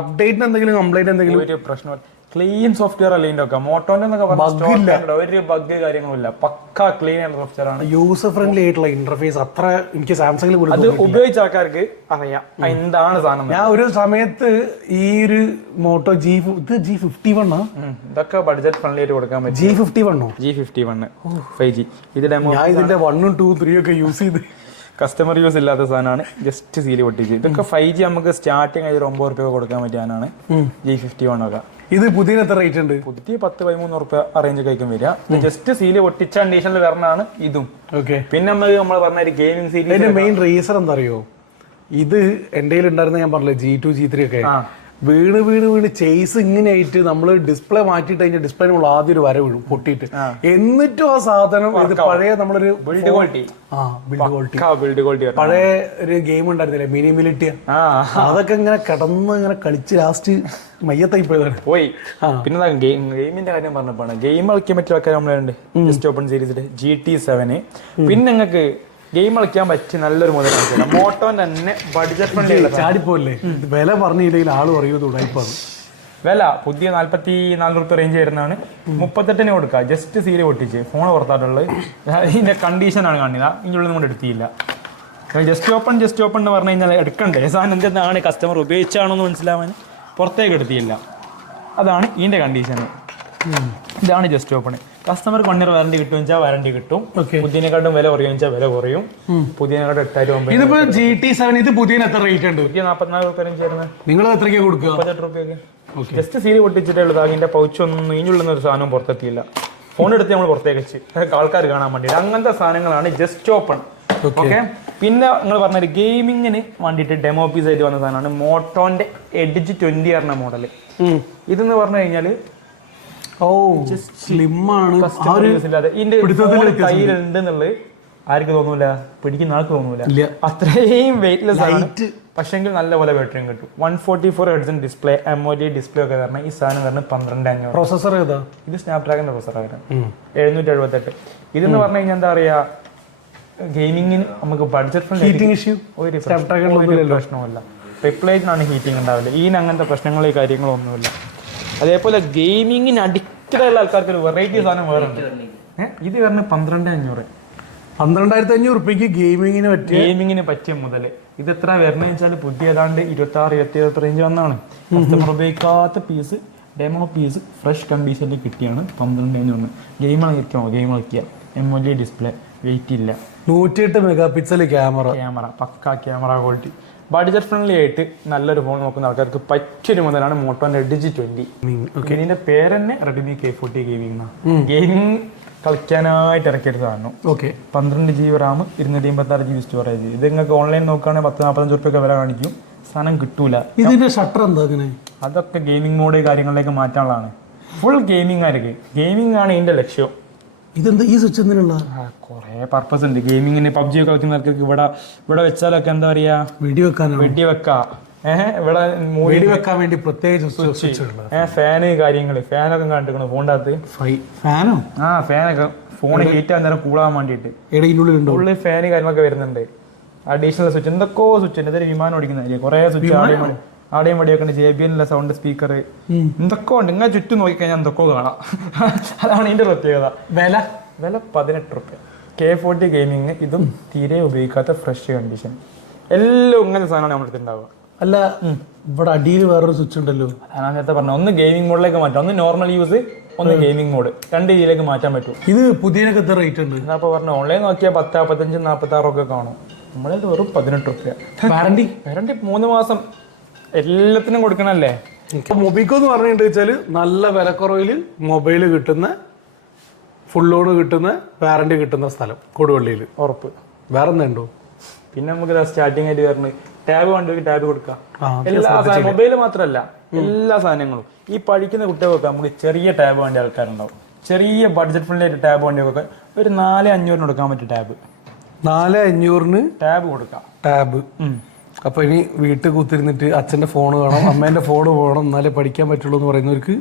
അപ്ഡേറ്റിന് എന്തെങ്കിലും കംപ്ലൈന്റ് എന്തെങ്കിലും? ഒരു പ്രശ്നമില്ല, ക്ലീൻ സോഫ്റ്റ്വെയർ അല്ലേ ഇതിന്റെ ഒക്കെ. മോട്ടോന്റെ ഒരു ബഗ് കാര്യങ്ങളില്ല, പക്ക ക്ലീൻ ആൻഡ് സോഫ്റ്റ്വെയർ ആണ്. യൂസർ ഫ്രണ്ട്ലി ആയിട്ടുള്ള ഇന്റർഫേസ് അത്ര എനിക്ക് സാംസങ്ങിൽ അത് ഉപയോഗിച്ച ആൾക്കാർക്ക് അറിയാം എന്താണ് സാധനം. ഞാൻ ഒരു സമയത്ത് ഈ ഒരു മോട്ടോ G51 ഇതൊക്കെ ബഡ്ജറ്റ് ഫ്രണ്ട്ലി ആയിട്ട് കൊടുക്കാൻ പറ്റും. G51 5G. ഇത് ഡെമോ ഞാൻ ഇതിന്റെ 1, 2, 3 ഒക്കെ യൂസ് ചെയ്ത് കസ്റ്റമർ യൂസ് ഇല്ലാത്ത സാധനമാണ്. ജസ്റ്റ് സീല് പൊട്ടിച്ച് ഇതൊക്കെ 5G നമുക്ക് സ്റ്റാർട്ടിങ് ആയി 9 രൂപ കൊടുക്കാൻ പറ്റിയാണ് G51 ഒക്കെ. ഇത് പുതിയ എത്ര റേറ്റ് ഉണ്ട്? പുതിയ 10-13 രൂപ അറേഞ്ച് കഴിക്കും വരിക. ജസ്റ്റ് സീല് പൊട്ടിച്ച കണ്ടീഷനിൽ വരണതാണ് ഇതും. പിന്നെ നമ്മൾ പറഞ്ഞ ഒരു ഗെയിമിംഗ് സീരീസ് മെയിൻ റീസൺ എന്താ അറിയോ? ഇത് എന്റെ ഉണ്ടായിരുന്ന ഞാൻ പറഞ്ഞില്ലേ G2, G3 ഒക്കെ വീണ് ചേസ് ഇങ്ങനെ ആയിട്ട് നമ്മള് ഡിസ്പ്ലേ മാറ്റിട്ട് കഴിഞ്ഞാൽ ഡിസ്പ്ലേ നമ്മൾ ആദ്യം ഒരു വര വീഴും പൊട്ടിയിട്ട്. എന്നിട്ടും ആ സാധനം ഇത് പഴയ നമ്മളൊരു ബിൽഡ് ക്വാളിറ്റി പഴയ ഒരു ഗെയിം ഉണ്ടായിരുന്നില്ലേ മിനിമിലിറ്റി, അതൊക്കെ ഇങ്ങനെ കിടന്ന് ഇങ്ങനെ കളിച്ച് ലാസ്റ്റ് മയ്യത്തായി പോയി. പിന്നെ ഗെയിമിന്റെ കാര്യം പറഞ്ഞപ്പോഴാണ് ഗെയിം കളിക്കാൻ പറ്റിയ ആൾക്കാർ നമ്മളുണ്ട് ജസ്റ്റ് ഓപ്പൺ സീരീസിൽ GT7. പിന്നെ നിങ്ങൾക്ക് ഗെയിം കളിക്കാൻ പറ്റിയ നല്ലൊരു മുതലാണ് മോട്ടോന്റെ തന്നെ ബഡ്ജറ്റ് ഫ്രണ്ട്ലി. ചാടിപ്പോലെ വില പറഞ്ഞില്ലെങ്കിൽ ആള് പറയുന്നത് ഉടായിപ്പാണ്. വില പുതിയ 44 രൂപ റേഞ്ച് വരുന്നതാണ്. 38 കൊടുക്കുക. ജസ്റ്റ് സീല് പൊട്ടിച്ച് ഫോൺ പുറത്തായിട്ടുള്ളത്. ഇതിന്റെ കണ്ടീഷനാണ് കാണുന്നത്. ഇതിനുള്ളിൽ കൊണ്ട് എടുത്തില്ല. ജസ്റ്റ് ഓപ്പൺ എന്ന് പറഞ്ഞു കഴിഞ്ഞാൽ എടുക്കണ്ടേ സാധനം എന്താണ് കസ്റ്റമർ ഉപയോഗിച്ചാണോ എന്ന് മനസ്സിലാവാൻ പുറത്തേക്ക് എടുത്തില്ല. അതാണ് ഇതിന്റെ കണ്ടീഷൻ. ഇതാണ് just open. Customer 1 year warranty കിട്ടും വെച്ചാൽ വാറന്റി കിട്ടും. പുതിയതിനെക്കാട്ടും വില കുറയും വെച്ചാൽ വില കുറയും. പുതിയതിനെക്കാട്ടും 8,000. ഇതിപ്പോ GT7 ഇത് പുതിയ എത്ര റേറ്റ് ഉണ്ട്? 44 രൂപ റേഞ്ച് വരുന്നത്. നിങ്ങൾ എത്രയ്ക്ക് കൊടുക്കുക? 38 രൂപയൊക്കെ. ജസ്റ്റ് സീല് പൊട്ടിച്ചിട്ടേ ഉള്ളത്. അതിന്റെ പൗച്ചൊന്നും ഇതിനുള്ള ഒരു സാധനം പുറത്തെത്തിയില്ല. ഫോൺ എടുത്ത് നമ്മൾ പുറത്തേക്ക് വെച്ച് ആൾക്കാർ കാണാൻ വേണ്ടിയിട്ട് അങ്ങനത്തെ സാധനങ്ങളാണ് ജസ്റ്റ് ഓപ്പൺ. ഓക്കെ. പിന്നെ നിങ്ങൾ പറഞ്ഞൊരു ഗെയിമിങ്ങിന് വേണ്ടിയിട്ട് ഡെമോ പീസ് ആയിട്ട് വന്ന സാധനമാണ് മോട്ടോന്റെ എഡ്ജ് 20 പറഞ്ഞ മോഡല്. ഇതെന്ന് പറഞ്ഞു കഴിഞ്ഞാല് കയ്യിലുണ്ട് എന്നുള്ളത് ആർക്ക് തോന്നൂല, പിടിക്കുന്ന ആൾക്ക് തോന്നൂല. അത്രയും വെയിറ്റ്ലെസ് ആണ്. പക്ഷെങ്കിൽ നല്ലപോലെ ബാറ്ററിയും കിട്ടും. 144 ഹെർട്സ് ഡിസ്പ്ലേ, AMOLED ഡിസ്പ്ലേ ഒക്കെ വരണം. ഈ സാധനം വരണം 12,500. പ്രോസസർ ഏതാ? ഇത് സ്നാപ്ഡ്രാഗന്റെ പ്രോസസറാണ് 778. ഇതെന്ന് പറഞ്ഞു കഴിഞ്ഞാൽ എന്താ പറയാ ഗെയിമിങ്ങിന് നമുക്ക് ബഡ്ജറ്റ് പ്രശ്നമല്ല. റിപ്ലേസിനാണ് ഹീറ്റിംഗ് ഉണ്ടാവില്ല. ഇതിന് അങ്ങനത്തെ പ്രശ്നങ്ങളോ കാര്യങ്ങളൊന്നുമില്ല. അതേപോലെ ഗെയിമിങ്ങിന് അഡിക്റ്റഡ് ആയുള്ള ആൾക്കാർക്ക് ഒരു വെറൈറ്റി സാധനം വേറെ ഉണ്ട്. ഇത് പറഞ്ഞ 12,500. 12,500 രൂപയ്ക്ക് ഗെയിമിങ്ങിന് പറ്റിയ മുതൽ. ഇത് എത്ര വരണമെന്ന് വെച്ചാൽ പുതിയ ഏതാണ്ട് 26-27 റേഞ്ച് വന്നാണ്. കസ്റ്റമർ ഉപയോഗിക്കാത്ത പീസ് ഡെമോ പീസ് ഫ്രഷ് കണ്ടീഷനിൽ കിട്ടിയാണ് 12,500. ഗെയിം കളിക്കുക. AMOLED ഡിസ്പ്ലേ, വെയിറ്റ് ഇല്ല. 108 മെഗാ പിക്സൽ ക്യാമറ, പക്ക ക്യാമറ ക്വാളിറ്റി. ബഡ്ജറ്റ് ഫ്രണ്ട്ലി ആയിട്ട് നല്ലൊരു ഫോൺ നോക്കുന്ന ആൾക്കാർക്ക് പറ്റിയൊരു മുതലാണ് മോട്ടോന്റെ എഡ്ജ് 20. ഇതിന്റെ പേര് തന്നെ Redmi K40 ഗെയിമിംഗ്. ഗെയിമിംഗ് കളിക്കാനായിട്ട് ഇറക്കിയൊരു സാധനം. 12 GB റാം, 256 GB സ്റ്റോറേജ്. ഇത് നിങ്ങൾക്ക് ഓൺലൈൻ നോക്കുകയാണെങ്കിൽ 10-45 രൂപയൊക്കെ വില കാണിക്കും. സാധനം കിട്ടൂല. ഇതിന്റെ ഷട്ടർ എന്താ? അതൊക്കെ ഗെയിമിംഗ് മോഡ് കാര്യങ്ങളിലേക്ക് മാറ്റാനുള്ളതാണ്. ഫുൾ ഗെയിമിംഗ് ആയിരിക്കും. ഗെയിമിംഗ് ആണ് ഇതിന്റെ ലക്ഷ്യം. ഇതെന്താ ഈ സ്വിച്ച് എന്തിനുള്ള? കുറെ പർപ്പസ് ഉണ്ട് ഗെയിമിങ്ങിന്. PUBG കളിക്കുന്നവർക്ക് ഇവിടെ വെച്ചാലൊക്കെ എന്താ പറയാ വെടി വെക്കാം. ഇവിടെ വെക്കാൻ വേണ്ടി പ്രത്യേകിച്ച് ഫാന് കാര്യങ്ങള്. ഫാനൊക്കെ കണ്ടിരിക്കണം ഫോണിന്റെ അകത്ത്. ഫാനോ? ഫാനൊക്കെ ഫോൺ ഹീറ്റ് ആകുന്ന നേരം കൂളാൻ വേണ്ടിട്ട് ഉള്ളിൽ ഫാന് കാര്യങ്ങളൊക്കെ വരുന്നുണ്ട്. അഡീഷണൽ സ്വിച്ച് എന്തൊക്കെയോ സ്വിച്ച് ഉണ്ട്. ഇതൊരു വിമാനം ഓടിക്കുന്ന കുറെ സ്വിച്ച് ആടെയും വടിയൊക്കെ ഉണ്ട്. JBL സൗണ്ട് സ്പീക്കർ എന്തൊക്കെ ഉണ്ട്. ഇങ്ങനെ ചുറ്റും നോക്കിക്കഴിഞ്ഞാൽ എന്തൊക്കെയോ കാണാം. അതാണ് ഇതിന്റെ പ്രത്യേകത. വില 18 രൂപ. K40 ഗെയിമിങ്, ഇതും തീരെ ഉപയോഗിക്കാത്ത ഫ്രഷ് കണ്ടീഷൻ. എല്ലാം ഇങ്ങനത്തെ സാധനമാണ് നമ്മുടെ അടുത്ത് ഉണ്ടാവുക. അല്ല ഇവിടെ അടിയിൽ വേറൊരു സ്വിച്ച് ഉണ്ടല്ലോ. ഞാൻ നേരത്തെ പറഞ്ഞു, ഒന്ന് ഗെയിമിംഗ് മോഡിലേക്ക് മാറ്റാം, ഒന്ന് നോർമൽ യൂസ്, ഒന്ന് ഗെയിമിംഗ് മോഡ്, 2 രീതിയിലേക്ക് മാറ്റാൻ പറ്റും. ഇത് പുതിയനൊക്കെ എത്ര റേറ്റ് ഉണ്ട്? ഞാൻ ഇപ്പോൾ പറഞ്ഞു, ഓൺലൈൻ നോക്കിയാൽ 10, 15, 46 ഒക്കെ കാണും. നമ്മളെ വെറും 18 രൂപ. വാറണ്ടി 3 മാസം എല്ലാത്തിനും കൊടുക്കണല്ലേ. മൊബിക്കോ എന്ന് പറഞ്ഞിട്ട് വെച്ചാല് നല്ല വിലക്കുറവില് മൊബൈൽ കിട്ടുന്ന, ഫുൾ ലോൺ കിട്ടുന്ന, വാറണ്ടി കിട്ടുന്ന സ്ഥലം കൊടുവള്ളിയിൽ. ഉറപ്പ്. വേറെ എന്തുണ്ടോ? പിന്നെ നമുക്ക് സ്റ്റാർട്ടിംഗ് ആയിട്ട് വരുന്നത് ടാബ് വേണ്ടി ടാബ് കൊടുക്കാം. എല്ലാ സാധനം, മൊബൈൽ മാത്രമല്ല എല്ലാ സാധനങ്ങളും. ഈ പഠിക്കുന്ന കുട്ടികൾക്ക് നമുക്ക് ചെറിയ ടാബ് വേണ്ട ആൾക്കാരുണ്ടാവും. ചെറിയ ബഡ്ജറ്റ് ഫ്രണ്ട്ലി ടാബ് വേണ്ടിയൊക്കെ ഒരു 4,500 കൊടുക്കാൻ പറ്റും ടാബ്. 4,500 ടാബ് കൊടുക്കാം. ടാബ്. അപ്പൊ ഇനി വീട്ടിൽ കുത്തിരുന്നിട്ട് അച്ഛന്റെ ഫോൺ വേണം, അമ്മേന്റെ ഫോൺ വേണം, എന്നാലേ പഠിക്കാൻ പറ്റുള്ളൂ എന്ന് പറയുന്നവർക്ക്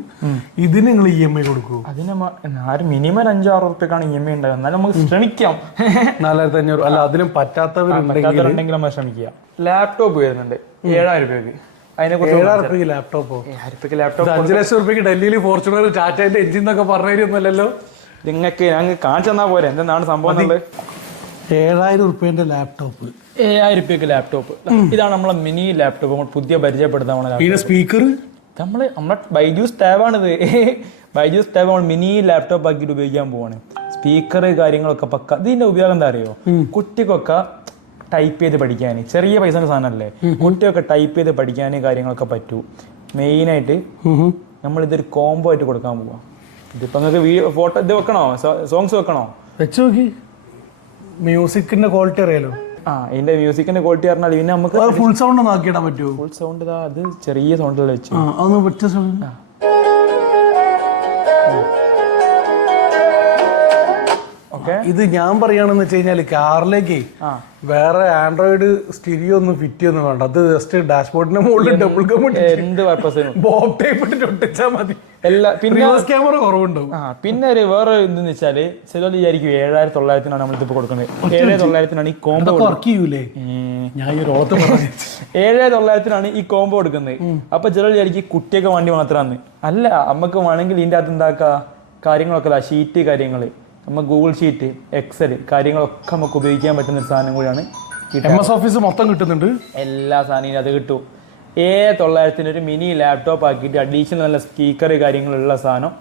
ഇതിന് നിങ്ങൾ EMI കൊടുക്കൂ. അതിന് മിനിമം 5-6 റുപ്യക്കാണ് EMI ഉണ്ടാകുക. എന്നാലും നമുക്ക് ശ്രമിക്കാം. 4,500 അല്ല, അതിനും പറ്റാത്തവരുണ്ടെങ്കിൽ നമ്മൾ ശ്രമിക്കുക. ലാപ്ടോപ്പ് വരുന്നുണ്ട് 7,000 രൂപയ്ക്ക്. അതിനെക്കുറിച്ച് 7,000 രൂപയ്ക്ക് ലാപ്ടോപ്പോ? 7,000 രൂപയ്ക്ക് ലാപ്ടോപ്പ്. 5 ലക്ഷം രൂപയ്ക്ക് ഡൽഹിയിൽ ഫോർച്യൂണർ ടാറ്റന്റെ എഞ്ചിൻ എന്നൊക്കെ പറഞ്ഞൊന്നുമല്ലല്ലോ. നിങ്ങൾക്ക് ഞങ്ങൾ കാണിച്ചു തന്നാൽ പോരെ എന്താണ് സംഭവം എന്നുള്ളത്. 7,000 രൂപേന്റെ ലാപ്ടോപ്പ്, 7,000 രൂപയ്ക്ക് ലാപ്ടോപ്പ്. ഇതാണ് നമ്മളെ മിനി ലാപ്ടോപ്പ്. നമ്മൾ പുതിയ പരിചയപ്പെടുത്താൻ പിന്നെ സ്പീക്കർ നമ്മളെ ബൈജൂസ് ടാബാണിത്. ബൈജൂസ് ടാബ് നമ്മൾ മിനി ലാപ്ടോപ്പ് ആക്കിയിട്ട് ഉപയോഗിക്കാൻ പോവാണ്. സ്പീക്കർ കാര്യങ്ങളൊക്കെ പക്ക. ഇതിന്റെ ഉപയോഗം എന്താ അറിയോ? കുട്ടിക്കൊക്കെ ടൈപ്പ് ചെയ്ത് പഠിക്കാൻ, ചെറിയ പൈസന്റെ സാധനമല്ലേ, കുട്ടിയൊക്കെ ടൈപ്പ് ചെയ്ത് പഠിക്കാൻ കാര്യങ്ങളൊക്കെ പറ്റൂ. മെയിനായിട്ട് നമ്മളിതൊരു കോംബോ ആയിട്ട് കൊടുക്കാൻ പോവാം. ഇതിപ്പോ നിങ്ങൾക്ക് ഫോട്ടോ ഇത് വെക്കണോ, സോങ്സ് വെക്കണോ? വെച്ച് നോക്കി. മ്യൂസിക്കിന്റെ ക്വാളിറ്റി അറിയാലോ. ഇതിന്റെ മ്യൂസിക്കിന്റെ ക്വാളിറ്റി പറഞ്ഞാൽ പിന്നെ നമുക്ക് ഫുൾ സൗണ്ട് ഒന്ന് ആക്കിയിടാൻ പറ്റുമോ? ഫുൾ സൗണ്ട് അത് ചെറിയ സൗണ്ടിൽ വെച്ചു. ഇത് ഞാൻ പറയുകയാണെന്ന് വെച്ച് കഴിഞ്ഞാല് കാറിലേക്ക് വേറെ ആൻഡ്രോയിഡ് സ്റ്റീരിയോ ഒന്നും ഫിറ്റ് ചെയ്യുന്നു വേണ്ട. അത് ജസ്റ്റ് ഡാഷ്ബോർഡിന്റെ മുകളിൽ ഡബിൾ എന്ത് പർപ്പസിനും ബോബ് ടൈപ്പ് ഇട്ടിട്ട് ഒട്ടിച്ചാൽ മതി. പിന്നെ ക്യാമറ കുറവുണ്ടാവും. പിന്നെ ഒരു വേറെ എന്തെന്ന് വെച്ചാല് ചിലർ വിചാരിക്കും 7,900 നമ്മളിപ്പോ കൊടുക്കുന്നത്. 7,900 ഈ കോംബോ വർക്ക് ചെയ്യൂലേ? ഞാൻ 7,900 ഈ കോംബോ കൊടുക്കുന്നത്. അപ്പൊ ചിലർ വിചാരിക്കും കുട്ടിയൊക്കെ വണ്ടി മാത്രമാണ്. അല്ല, നമുക്ക് വേണമെങ്കിൽ ഇതിന്റെ അകത്ത് എന്താക്കുക കാര്യങ്ങളൊക്കെ ഷീറ്റ് കാര്യങ്ങള്, നമുക്ക് ഗൂഗിൾ ഷീറ്റ്, എക്സൽ കാര്യങ്ങളൊക്കെ നമുക്ക് ഉപയോഗിക്കാൻ പറ്റുന്ന ഒരു സാധനം കൂടിയാണ്. MS ഓഫീസ് മൊത്തം കിട്ടുന്നുണ്ട്. എല്ലാ സാധനവും അത് കിട്ടും. 7,900 ഒരു മിനി ലാപ്ടോപ്പ് ആക്കിയിട്ട് അഡീഷണൽ നല്ല സ്പീക്കർ കാര്യങ്ങളുള്ള സാധനം.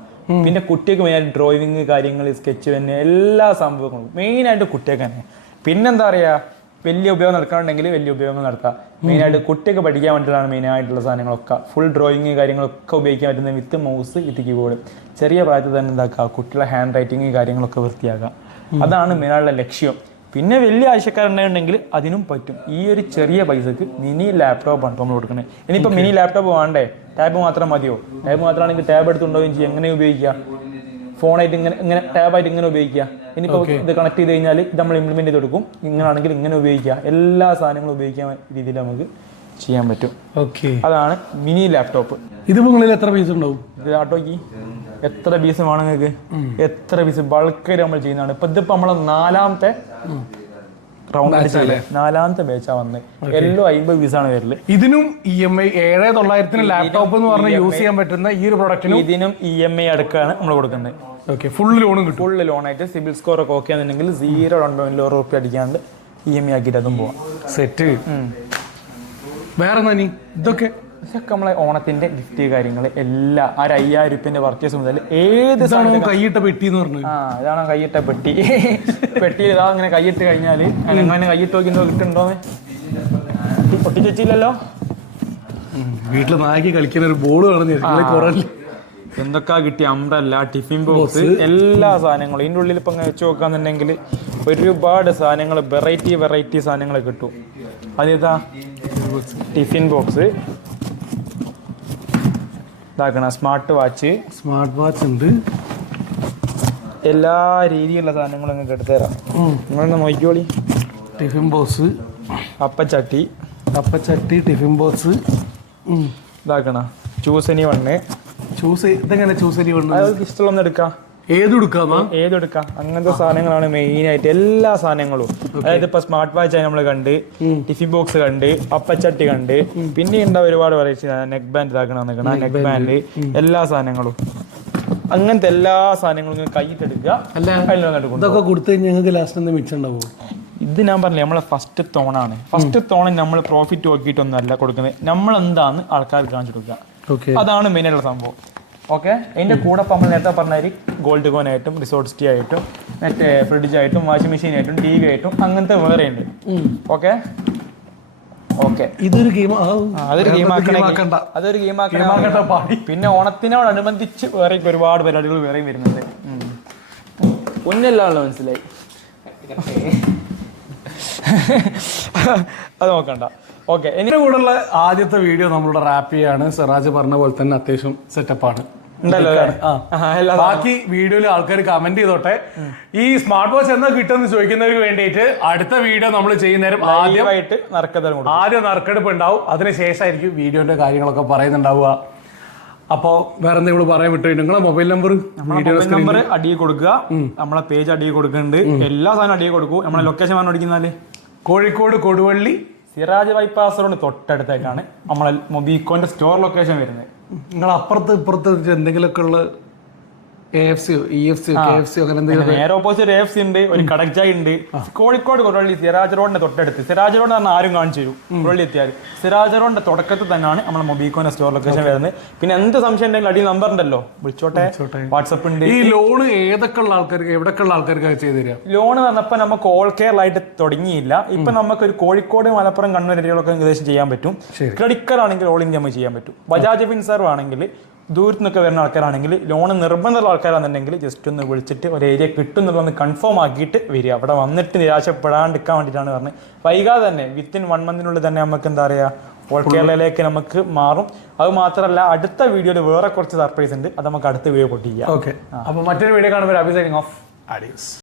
പിന്നെ കുട്ടികൾക്ക് മെയിനായിട്ട് ഡ്രോയിങ് കാര്യങ്ങൾ, സ്കെച്ച് പെന്ന്, എല്ലാ സംഭവങ്ങളും മെയിനായിട്ട് കുട്ടികൾക്ക് തന്നെ. പിന്നെന്താ പറയുക, വലിയ ഉപയോഗം നടക്കാനുണ്ടെങ്കിൽ വലിയ ഉപയോഗം നടത്താം. മെയിനായിട്ട് കുട്ടിയൊക്കെ പഠിക്കാൻ വേണ്ടിയിട്ടാണ് മെയിനായിട്ടുള്ള സാധനങ്ങളൊക്കെ. ഫുൾ ഡ്രോയിങ് കാര്യങ്ങളൊക്കെ ഉപയോഗിക്കാൻ പറ്റുന്ന വിത്ത് മൗസ്, വിത്ത് കീബോർഡ്. ചെറിയ പ്രായത്തിൽ തന്നെ എന്താക്കുക, കുട്ടികളെ ഹാൻഡ് റൈറ്റിങ് കാര്യങ്ങളൊക്കെ വൃത്തിയാക്കുക. അതാണ് മെയിനായിട്ടുള്ള ലക്ഷ്യം. പിന്നെ വലിയ ആവശ്യക്കാരുണ്ടെങ്കിൽ അതിനും പറ്റും. ഈ ഒരു ചെറിയ പൈസക്ക് മിനി ലാപ്ടോപ്പാണ് നമ്മൾ കൊടുക്കുന്നത്. ഇനിയിപ്പോൾ മിനി ലാപ്ടോപ്പ് വേണ്ടേ, ടാബ് മാത്രം മതിയോ? ടാബ് മാത്രമാണെങ്കിൽ ടാബ് എടുത്തുണ്ടാവുകയും ചെയ്യും. എങ്ങനെ ഉപയോഗിക്കുക? ഫോണായിട്ട് ഇങ്ങനെ ടാബായിട്ട് ഇങ്ങനെ ഉപയോഗിക്കുക. ഇനിയിപ്പോൾ ഇത് കണക്ട് ചെയ്ത് കഴിഞ്ഞാൽ ഇത് നമ്മൾ ഇംപ്ലിമെന്റ് ചെയ്ത് കൊടുക്കും. ഇങ്ങനെയാണെങ്കിൽ ഇങ്ങനെ ഉപയോഗിക്കുക. എല്ലാ സാധനങ്ങളും ഉപയോഗിക്കാൻ രീതിയിൽ നമുക്ക് ചെയ്യാൻ പറ്റും. അതാണ് മിനി ലാപ്ടോപ്പ്. ഇത് മുകളിൽ എത്ര പീസ് ഉണ്ടാവും? ഇത് ആട്ടോക്ക് എത്ര പീസ് വേണം നിങ്ങൾക്ക്? എത്ര പീസ് ബൾക്കായിട്ട് നമ്മൾ ചെയ്യുന്നതാണ്. ഇപ്പൊ ഇതിപ്പോ നമ്മളെ 4ാമത്തെ റൗണ്ട് അടിച്ചല്ലേ, 4ാമത്തെ ബാച്ചാ വന്നത്. എല്ലാം 50 പീസാണ് വരല്. ഇതിനും EMI 7,900 ലാപ്ടോപ്പ് എന്ന് പറഞ്ഞാൽ യൂസ് ചെയ്യാൻ പറ്റുന്ന ഈ ഒരു പ്രൊഡക്റ്റിനും ഇതിനും EMI അടക്കമാണ് നമ്മൾ കൊടുക്കുന്നത്. ഫുൾ ലോണും കിട്ടും. ഫുൾ ലോണായിട്ട് സിബിൽ സ്കോർ ഒക്കെ ഓക്കെ ആണെന്നുണ്ടെങ്കിൽ 0 ഡൗൺ പേയ്മെന്റ് റുപ്യ അടിക്കാണ്ട് EMI ആക്കിയിട്ട് അതും പോവാം. സെറ്റ്. വേറെ ഇതൊക്കെ നമ്മളെ ഓണത്തിന്റെ ഗിഫ്റ്റ് കാര്യങ്ങൾ എല്ലാം 5,000 രൂപന്റെ പർച്ചേസ് മുതൽ ഏത് സാധനം. കൈയിട്ട പെട്ടി എന്ന് പറഞ്ഞു. ഇതാണ് കൈയിട്ട പെട്ടി. പെട്ടിയിൽ ഇതാ അങ്ങനെ കൈയിട്ട് കഴിഞ്ഞാൽ അങ്ങനെ കൈയിട്ട് നോക്കി കിട്ടുന്നുണ്ടോന്ന് പൊട്ടിച്ചില്ലല്ലോ. വീട്ടില് നായക്ക് കളിക്കുന്ന ഒരു ബോർഡ് കാണുന്നില്ല. എന്തൊക്കെ കിട്ടിയ അംബ്രല്ല, ടിഫിൻ ബോക്സ്, എല്ലാ സാധനങ്ങളും ഇതിൻ്റെ ഉള്ളിൽ ഇപ്പം വെച്ച് നോക്കാന്നുണ്ടെങ്കിൽ ഒരുപാട് സാധനങ്ങൾ, വെറൈറ്റി സാധനങ്ങൾ കിട്ടും. അതേതാ ടിഫിൻ ബോക്സ്, ഇതാക്കണ സ്മാർട്ട് വാച്ച് ഉണ്ട്. എല്ലാ രീതിയിലുള്ള സാധനങ്ങളും നിങ്ങൾക്ക് എടുത്തുതരാം. നിങ്ങളൊന്ന് നോക്കിക്കോളി. ടിഫിൻ ബോക്സ്, അപ്പച്ചട്ടി, ടിഫിൻ ബോക്സ് ഇതാക്കണ ചൂസനി വണ്ണ്. ഇതെങ്ങനെ ചൂസനി വണ്ണ്? അതൊക്കെ ഇഷ്ടമുള്ള എടുക്കാം. ഏതെടുക്കാം അങ്ങനത്തെ സാധനങ്ങളാണ് മെയിൻ ആയിട്ട് എല്ലാ സാധനങ്ങളും. അതായത് ഇപ്പൊ സ്മാർട്ട് വാച്ച് ആയി നമ്മൾ കണ്ട്, ടിഫിൻ ബോക്സ് കണ്ട്, അപ്പച്ചട്ടി കണ്ട്, പിന്നെ ഉണ്ടാവും ഒരുപാട് വെറൈറ്റി. നെക്ക് ബാൻഡ് ഇതാക്കണം, നെക്ക് ബാൻഡ്, എല്ലാ സാധനങ്ങളും അങ്ങനത്തെ എല്ലാ സാധനങ്ങളും ഇങ്ങനെ കൈയിട്ടെടുക്കുക. അല്ല ഇതൊക്കെ കൊടുത്തു കഴിഞ്ഞാൽ ഞങ്ങൾക്ക് ലാസ്റ്റ് എന്താ മിച്ചം ഉണ്ടാവും? ഇത് ഞാൻ പറഞ്ഞില്ലേ നമ്മളെ ഫസ്റ്റ് തോണാണ്. ഫസ്റ്റ് തോണിൽ നമ്മൾ പ്രോഫിറ്റ് നോക്കിയിട്ടൊന്നും അല്ല കൊടുക്കുന്നത്, നമ്മൾ എന്താന്ന് ആൾക്കാർക്ക് കാണിച്ചു കൊടുക്കുക. അതാണ് മെയിൻ ആയിട്ടുള്ള സംഭവം. ഓക്കെ, അതിന്റെ കൂടെ നമ്മൾ നേരത്തെ പറഞ്ഞാൽ ഗോൾഡ് കോയിൻ ആയിട്ടും റിസോർട്ട് സ്റ്റേ ആയിട്ടും മറ്റേ ഫ്രിഡ്ജ് ആയിട്ടും വാഷിംഗ് മെഷീൻ ആയിട്ടും TV ആയിട്ടും അങ്ങനത്തെ വേറെ ഉണ്ട്. ഓക്കെ ഓക്കെ, ഇതൊരു ഗെയിം, അതൊരു ഗെയിം ആക്കണ. പിന്നെ ഓണത്തിനോടനുബന്ധിച്ച് വേറെ ഒരുപാട് പരിപാടികൾ വേറെയും വരുന്നുണ്ട്. ഒന്നല്ലാണല്ലോ, മനസ്സിലായി. അത് നോക്കണ്ട. ഓക്കെ, എൻ്റെ കൂടെയുള്ള ആദ്യത്തെ വീഡിയോ നമ്മളുടെ റാപ്പ് ചെയ്യാണ്. സിറാജ് പറഞ്ഞ പോലെ തന്നെ അത്യാവശ്യം സെറ്റപ്പാണ്. ബാക്കി വീഡിയോയിൽ ആൾക്കാർ കമന്റ് ചെയ്തോട്ടെ. ഈ സ്മാർട്ട് വാച്ച് എന്നാ കിട്ടുമെന്ന് ചോദിക്കുന്നവർക്ക് വേണ്ടിയിട്ട് അടുത്ത വീഡിയോ നമ്മൾ ചെയ്യുന്നേരം ആദ്യം നറുക്കെടുപ്പ് ഉണ്ടാവും. അതിനുശേഷമായിരിക്കും വീഡിയോന്റെ കാര്യങ്ങളൊക്കെ പറയുന്നുണ്ടാവുക. അപ്പോൾ വേറെ എന്തെങ്കിലും പറയാൻ വിട്ടു? നിങ്ങളെ മൊബൈൽ നമ്പർ അടിയിൽ കൊടുക്കുക, നമ്മളെ പേജ് അടിയിൽ കൊടുക്കുന്നുണ്ട്, എല്ലാ സാധനവും അടിയിൽ കൊടുക്കും. നമ്മളെ ലൊക്കേഷൻ പറഞ്ഞു കൊടുക്കുന്നാല് കോഴിക്കോട് കൊടുവള്ളി സിറാജ് ബൈപ്പാസ് റോഡ് തൊട്ടടുത്തേക്കാണ് നമ്മളെ മൊബീക്കോന്റെ സ്റ്റോർ ലൊക്കേഷൻ വരുന്നത്. നിങ്ങൾ അപ്പുറത്ത് ഇപ്പുറത്ത് എന്തെങ്കിലുമൊക്കെ ഉള്ള AFC EFC KFC അങ്ങനെ എന്തെങ്കിലും നേരെ ഓപ്പോസിറ്റ് AFC ഉണ്ട്, ഒരു കടക്ചായ് ഉണ്ട്. കോഴിക്കോട് കൊടുവള്ളി സിറാജ് റോഡിന്റെ തൊട്ടടുത്ത്. സിറാജ് റോഡ് പറഞ്ഞാൽ ആരും കാണിച്ചു തരും കൊടുവള്ളി എത്തിയാൽ. സിറാജ് റോഡിന്റെ തുടക്കത്തിൽ തന്നെയാണ് നമ്മളെ മൊബീക്കോന്റെ സ്റ്റോർ ലൊക്കേഷൻ വരുന്നത്. പിന്നെ എന്ത് സംശയം ഉണ്ടെങ്കിലും അടിയിൽ നമ്പർ ഉണ്ടല്ലോ, വിളിച്ചോട്ടെ. വാട്സപ്പ് ഉണ്ട്. ഈ ലോണ് ഏതൊക്കെ ഉള്ള ആൾക്കാർക്ക് എവിടെയൊക്കെ ഉള്ള ആൾക്കാർക്ക് ചെയ്തു തരിക? ലോണ് പറഞ്ഞപ്പോ നമുക്ക് ഓൾ കേരള ആയിട്ട് തുടങ്ങിയില്ല. ഇപ്പൊ നമുക്ക് ഒരു കോഴിക്കോട്, മലപ്പുറം, കണ്ണൂർ ഏരിയകളൊക്കെ ഏകദേശം ചെയ്യാൻ പറ്റും. ക്രെഡിറ്റ് കാർഡ് ആണെങ്കിൽ ഓൾ ഇന്ത്യ നമുക്ക് ചെയ്യാൻ പറ്റും. ബജാജ് ഫിൻസർവ് ആണെങ്കിൽ ദൂരത്തു നിന്നൊക്കെ വരുന്ന ആൾക്കാരാണെങ്കിൽ, ലോണ് നിർബന്ധമുള്ള ആൾക്കാരാണെന്നുണ്ടെങ്കിൽ ജസ്റ്റ് ഒന്ന് വിളിച്ചിട്ട് ഒരു ഏരിയ കിട്ടും എന്നുള്ളതൊന്ന് കൺഫേം ആക്കിയിട്ട് വരിക. അവിടെ വന്നിട്ട് നിരാശപ്പെടാണ്ടിരിക്കാൻ വേണ്ടിയിട്ടാണ് പറഞ്ഞത്. വൈകാതെ തന്നെ വിത്തിൻ 1 മന്തിനുള്ളിൽ തന്നെ നമുക്ക് എന്താ പറയുക, ഓൾ കേരളയിലേക്ക് നമുക്ക് മാറും. അത് മാത്രമല്ല അടുത്ത വീഡിയോയിൽ വേറെ കുറച്ച് സർപ്രൈസ് ഉണ്ട്, അത് നമുക്ക് അടുത്ത വീഡിയോ പൊട്ടിക്കുക. ഓക്കെ, അപ്പോൾ മറ്റൊരു വീഡിയോ കാണുമ്പോൾ അഭിസൈനിങ് ഓഫ്.